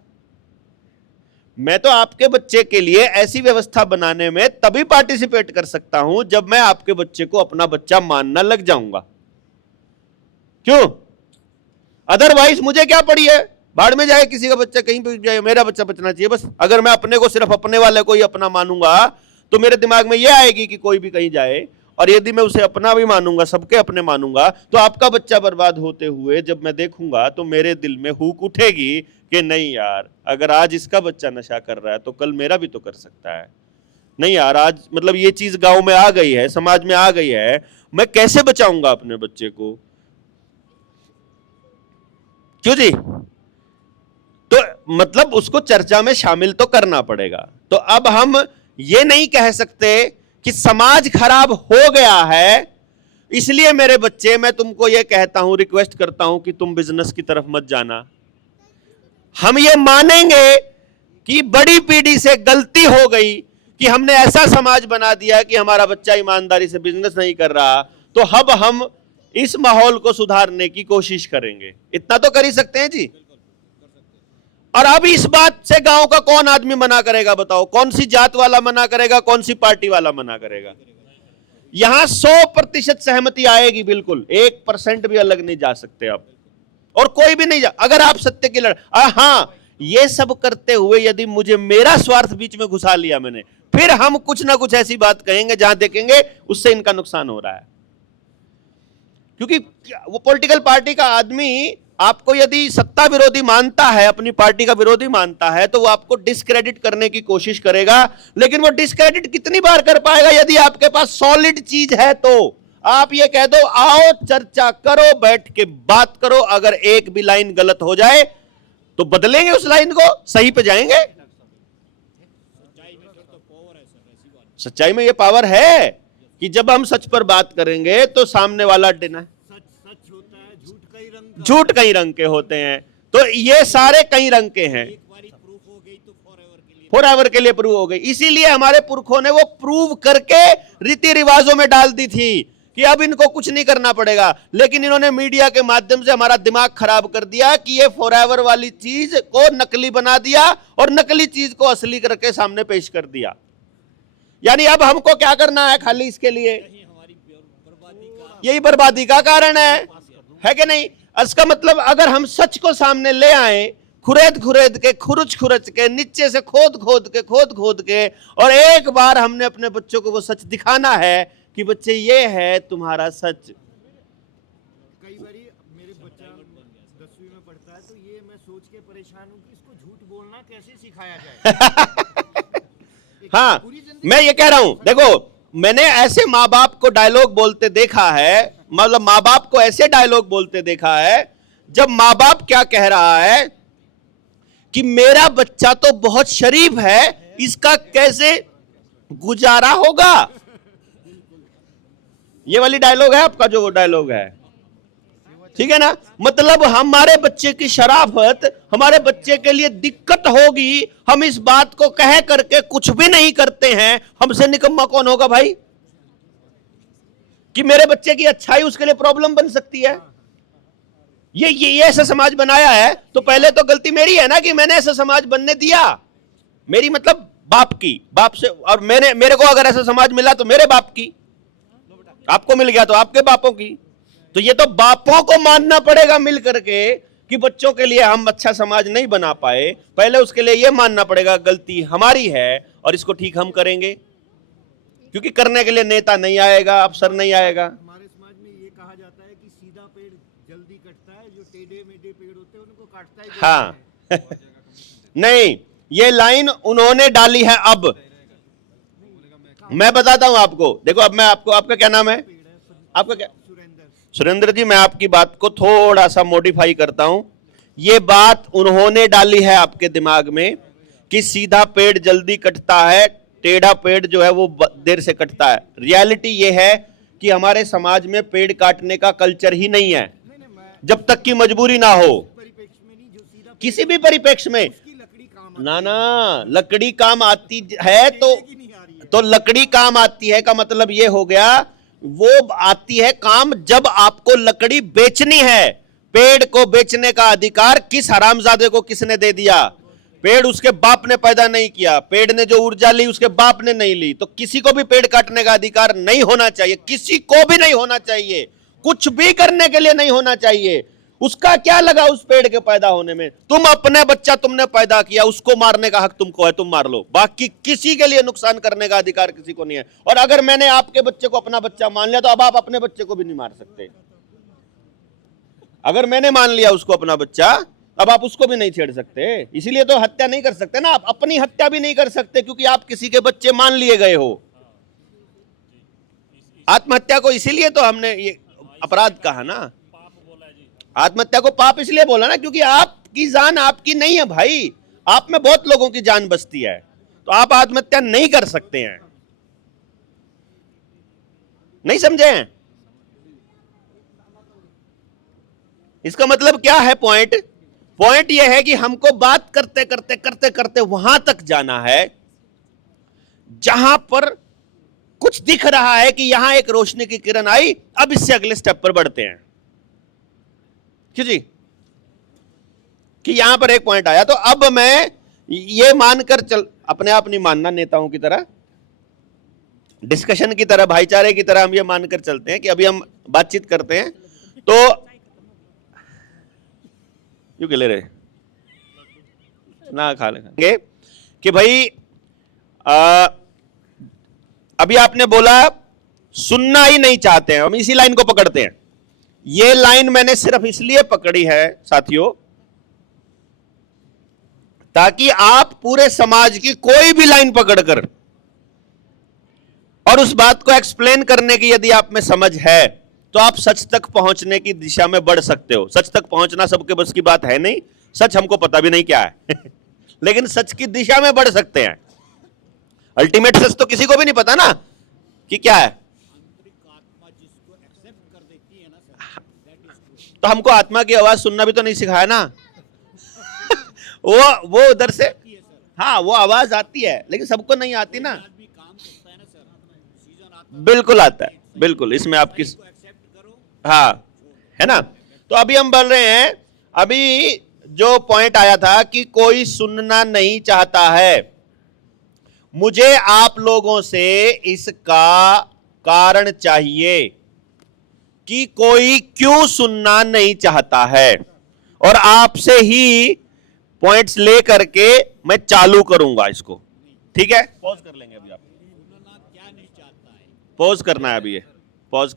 मैं तो आपके बच्चे के लिए ऐसी व्यवस्था बनाने में तभी पार्टिसिपेट कर सकता हूं जब मैं आपके बच्चे को अपना बच्चा मानना लग जाऊंगा। क्यों? अदरवाइज मुझे क्या पड़ी है, बाढ़ में जाए किसी का बच्चा कहीं भी जाए, मेरा बच्चा बचना चाहिए बस। अगर मैं अपने को सिर्फ अपने वाले को ही अपना मानूंगा तो मेरे दिमाग में यह आएगी कि कोई भी कहीं जाए, और यदि मैं उसे अपना भी मानूंगा, सबके अपने मानूंगा, तो आपका बच्चा बर्बाद होते हुए जब मैं देखूंगा तो मेरे दिल में हुक उठेगी कि नहीं यार, अगर आज इसका बच्चा नशा कर रहा है तो कल मेरा भी तो कर सकता है। नहीं यार, आज मतलब ये चीज गांव में आ गई है, समाज में आ गई है, मैं कैसे बचाऊंगा अपने बच्चे को? क्यों जी? तो मतलब उसको चर्चा में शामिल तो करना पड़ेगा। तो अब हम ये नहीं कह सकते कि समाज खराब हो गया है इसलिए मेरे बच्चे, मैं तुमको ये कहता हूं, रिक्वेस्ट करता हूं कि तुम बिजनेस की तरफ मत जाना। हम ये मानेंगे कि बड़ी पीढ़ी से गलती हो गई कि हमने ऐसा समाज बना दिया कि हमारा बच्चा ईमानदारी से बिजनेस नहीं कर रहा, तो अब हम इस माहौल को सुधारने की कोशिश करेंगे। इतना तो कर ही सकते हैं जी। और अब इस बात से गांव का कौन आदमी मना करेगा बताओ? कौन सी जात वाला मना करेगा, कौन सी पार्टी वाला मना करेगा? यहां 100% सहमति आएगी, बिल्कुल 1% भी अलग नहीं जा सकते आप, और कोई भी नहीं जा। अगर आप सत्य की हाँ, ये सब करते हुए यदि मुझे मेरा स्वार्थ बीच में घुसा लिया मैंने, फिर हम कुछ ना कुछ ऐसी बात कहेंगे जहां देखेंगे उससे इनका नुकसान हो रहा है। क्योंकि वो पॉलिटिकल पार्टी का आदमी आपको यदि सत्ता विरोधी मानता है, अपनी पार्टी का विरोधी मानता है, तो वो आपको डिस्क्रेडिट करने की कोशिश करेगा, लेकिन वो डिस्क्रेडिट कितनी बार कर पाएगा? यदि आपके पास सॉलिड चीज है तो आप ये कह दो, आओ चर्चा करो, बैठ के बात करो, अगर एक भी लाइन गलत हो जाए तो बदलेंगे उस लाइन को, सही पे जाएंगे। सच्चाई में ये पावर है कि जब हम सच पर बात करेंगे तो सामने वाला डिना, सच होता है, झूठ कई रंग के होते हैं, तो ये सारे कई रंग के हैं। एक बारी प्रूफ हो गई तो फॉरएवर के लिए प्रूव हो गई। इसीलिए हमारे पुरखों ने वो प्रूव करके रीति रिवाजों में डाल दी थी कि अब इनको कुछ नहीं करना पड़ेगा, लेकिन इन्होंने मीडिया के माध्यम से हमारा दिमाग खराब कर दिया कि ये फॉरएवर वाली चीज को नकली बना दिया और नकली चीज को असली करके सामने पेश कर दिया। यानी अब हमको क्या करना है? खाली इसके लिए यही बर्बादी का कारण है कि नहीं? इसका मतलब अगर हम सच को सामने ले आए, खुरेद के, खुरच के, नीचे से खोद खोद के, और एक बार हमने अपने बच्चों को वो सच दिखाना है कि बच्चे ये है तुम्हारा सच। कई बारी मेरे बच्चा 10वीं में पढ़ता है तो ये मैं सोच के परेशान हूँ कि इसको झूठ बोलना कैसे सिखाया जाए। हाँ, मैं ये कह रहा हूं, देखो मैंने ऐसे माँ बाप को डायलॉग बोलते देखा है, मतलब माँ बाप को ऐसे डायलॉग बोलते देखा है, जब माँ बाप क्या कह रहा है कि मेरा बच्चा तो बहुत शरीफ है, इसका कैसे गुजारा होगा। ये वाली डायलॉग है आपका, जो वो डायलॉग है, ठीक है ना? मतलब हमारे बच्चे की शराफत, हमारे बच्चे के लिए दिक्कत होगी, हम इस बात को कह करके कुछ भी नहीं करते हैं, हमसे निकम्मा कौन होगा भाई? कि मेरे बच्चे की अच्छाई उसके लिए प्रॉब्लम बन सकती है। ये ऐसा समाज बनाया है, तो पहले तो गलती मेरी है ना कि मैंने ऐसा समाज बनने दिया। मेरी मतलब बाप की, बाप से, और मेरे को अगर ऐसा समाज मिला तो मेरे बाप की, आपको मिल गया तो आपके बापों की। तो ये तो बापों को मानना पड़ेगा मिल करके कि बच्चों के लिए हम अच्छा समाज नहीं बना पाए। पहले उसके लिए ये मानना पड़ेगा गलती हमारी है और इसको ठीक हम करेंगे, क्योंकि करने के लिए नेता नहीं आएगा, अफसर नहीं आएगा। हमारे समाज में ये कहा जाता है कि सीधा पेड़ जल्दी कटता है, जो टेढ़े मेढ़े पेड़ होते हैं उनको काटता है। हाँ नहीं, ये लाइन उन्होंने डाली है। अब मैं बताता हूं आपको, देखो अब मैं आपको, आपका क्या नाम है? आपका क्या? सुरेंद्र जी, मैं आपकी बात को थोड़ा सा मॉडिफाई करता हूं। ये बात उन्होंने डाली है आपके दिमाग में कि सीधा पेड़ जल्दी कटता है, टेढ़ा पेड़ जो है वो देर से कटता है। रियलिटी ये है कि हमारे समाज में पेड़ काटने का कल्चर ही नहीं है, जब तक कि मजबूरी ना हो। किसी भी परिप्रेक्ष्य में ना लकड़ी काम आती है, तो लकड़ी काम आती है का मतलब ये हो गया, वो आती है काम जब आपको लकड़ी बेचनी है। पेड़ को बेचने का अधिकार किस हरामजादे को किसने दे दिया? पेड़ उसके बाप ने पैदा नहीं किया, पेड़ ने जो ऊर्जा ली उसके बाप ने नहीं ली। तो किसी को भी पेड़ काटने का अधिकार नहीं होना चाहिए, किसी को भी नहीं होना चाहिए, कुछ भी करने के लिए नहीं होना चाहिए। उसका क्या लगा उस पेड़ के पैदा होने में? तुम अपने बच्चा तुमने पैदा किया, उसको मारने का हक तुमको है, तुम मार लो, बाकी किसी के लिए नुकसान करने का अधिकार किसी को नहीं है। और अगर मैंने आपके बच्चे को अपना बच्चा मान लिया तो अब आप अपने बच्चे को भी नहीं मार सकते। अगर मैंने मान लिया उसको अपना बच्चा, अब आप उसको भी नहीं छेड़ सकते। इसीलिए तो हत्या नहीं कर सकते ना, आप अपनी हत्या भी नहीं कर सकते क्योंकि आप किसी के बच्चे मान लिए गए हो। आत्महत्या को इसीलिए तो हमने ये अपराध कहा ना, आत्महत्या को पाप इसलिए बोला ना क्योंकि आपकी जान आपकी नहीं है भाई, आप में बहुत लोगों की जान बसती है, तो आप आत्महत्या नहीं कर सकते हैं। नहीं समझे हैं? इसका मतलब क्या है? पॉइंट यह है कि हमको बात करते करते वहां तक जाना है जहां पर कुछ दिख रहा है कि यहां एक रोशनी की किरण आई, अब इससे अगले स्टेप पर बढ़ते हैं। क्यों जी? कि यहां पर एक पॉइंट आया, तो अब मैं ये मानकर चल, अपने आप नहीं मानना, नेताओं की तरह, डिस्कशन की तरह, भाईचारे की तरह हम ये मानकर चलते हैं कि अभी हम बातचीत करते हैं तो क्यों ले रहे ना खा लेंगे कि भाई अभी आपने बोला सुनना ही नहीं चाहते हैं, हम इसी लाइन को पकड़ते हैं। ये लाइन मैंने सिर्फ इसलिए पकड़ी है साथियों, ताकि आप पूरे समाज की कोई भी लाइन पकड़कर और उस बात को एक्सप्लेन करने की यदि आप में समझ है तो आप सच तक पहुंचने की दिशा में बढ़ सकते हो। सच तक पहुंचना सबके बस की बात है नहीं, सच हमको पता भी नहीं क्या है लेकिन सच की दिशा में बढ़ सकते हैं। अल्टीमेट सच तो किसी को भी नहीं पता ना कि क्या है, आंतरिक आत्मा जिसको एक्सेप्ट कर देती है ना सर, दैट इज ट्रू। तो हमको आत्मा की आवाज सुनना भी तो नहीं सिखाया ना वो उधर से, हाँ वो आवाज आती है लेकिन सबको नहीं आती ना। आदमी काम करता है ना सर, सीजन आता बिल्कुल आता है, बिल्कुल, इसमें आपकी है, एक्सेप्ट करो। हाँ है ना। तो अभी हम बोल रहे हैं, अभी जो पॉइंट आया था कि कोई सुनना नहीं चाहता है, मुझे आप लोगों से इसका कारण चाहिए कि कोई क्यों सुनना नहीं चाहता है, और आपसे ही पॉइंट्स ले करके मैं चालू करूंगा इसको। ठीक है, पॉज कर लेंगे अभी, आप सुनना क्या नहीं चाहता है। पॉज करना है अभी, ये पॉज कर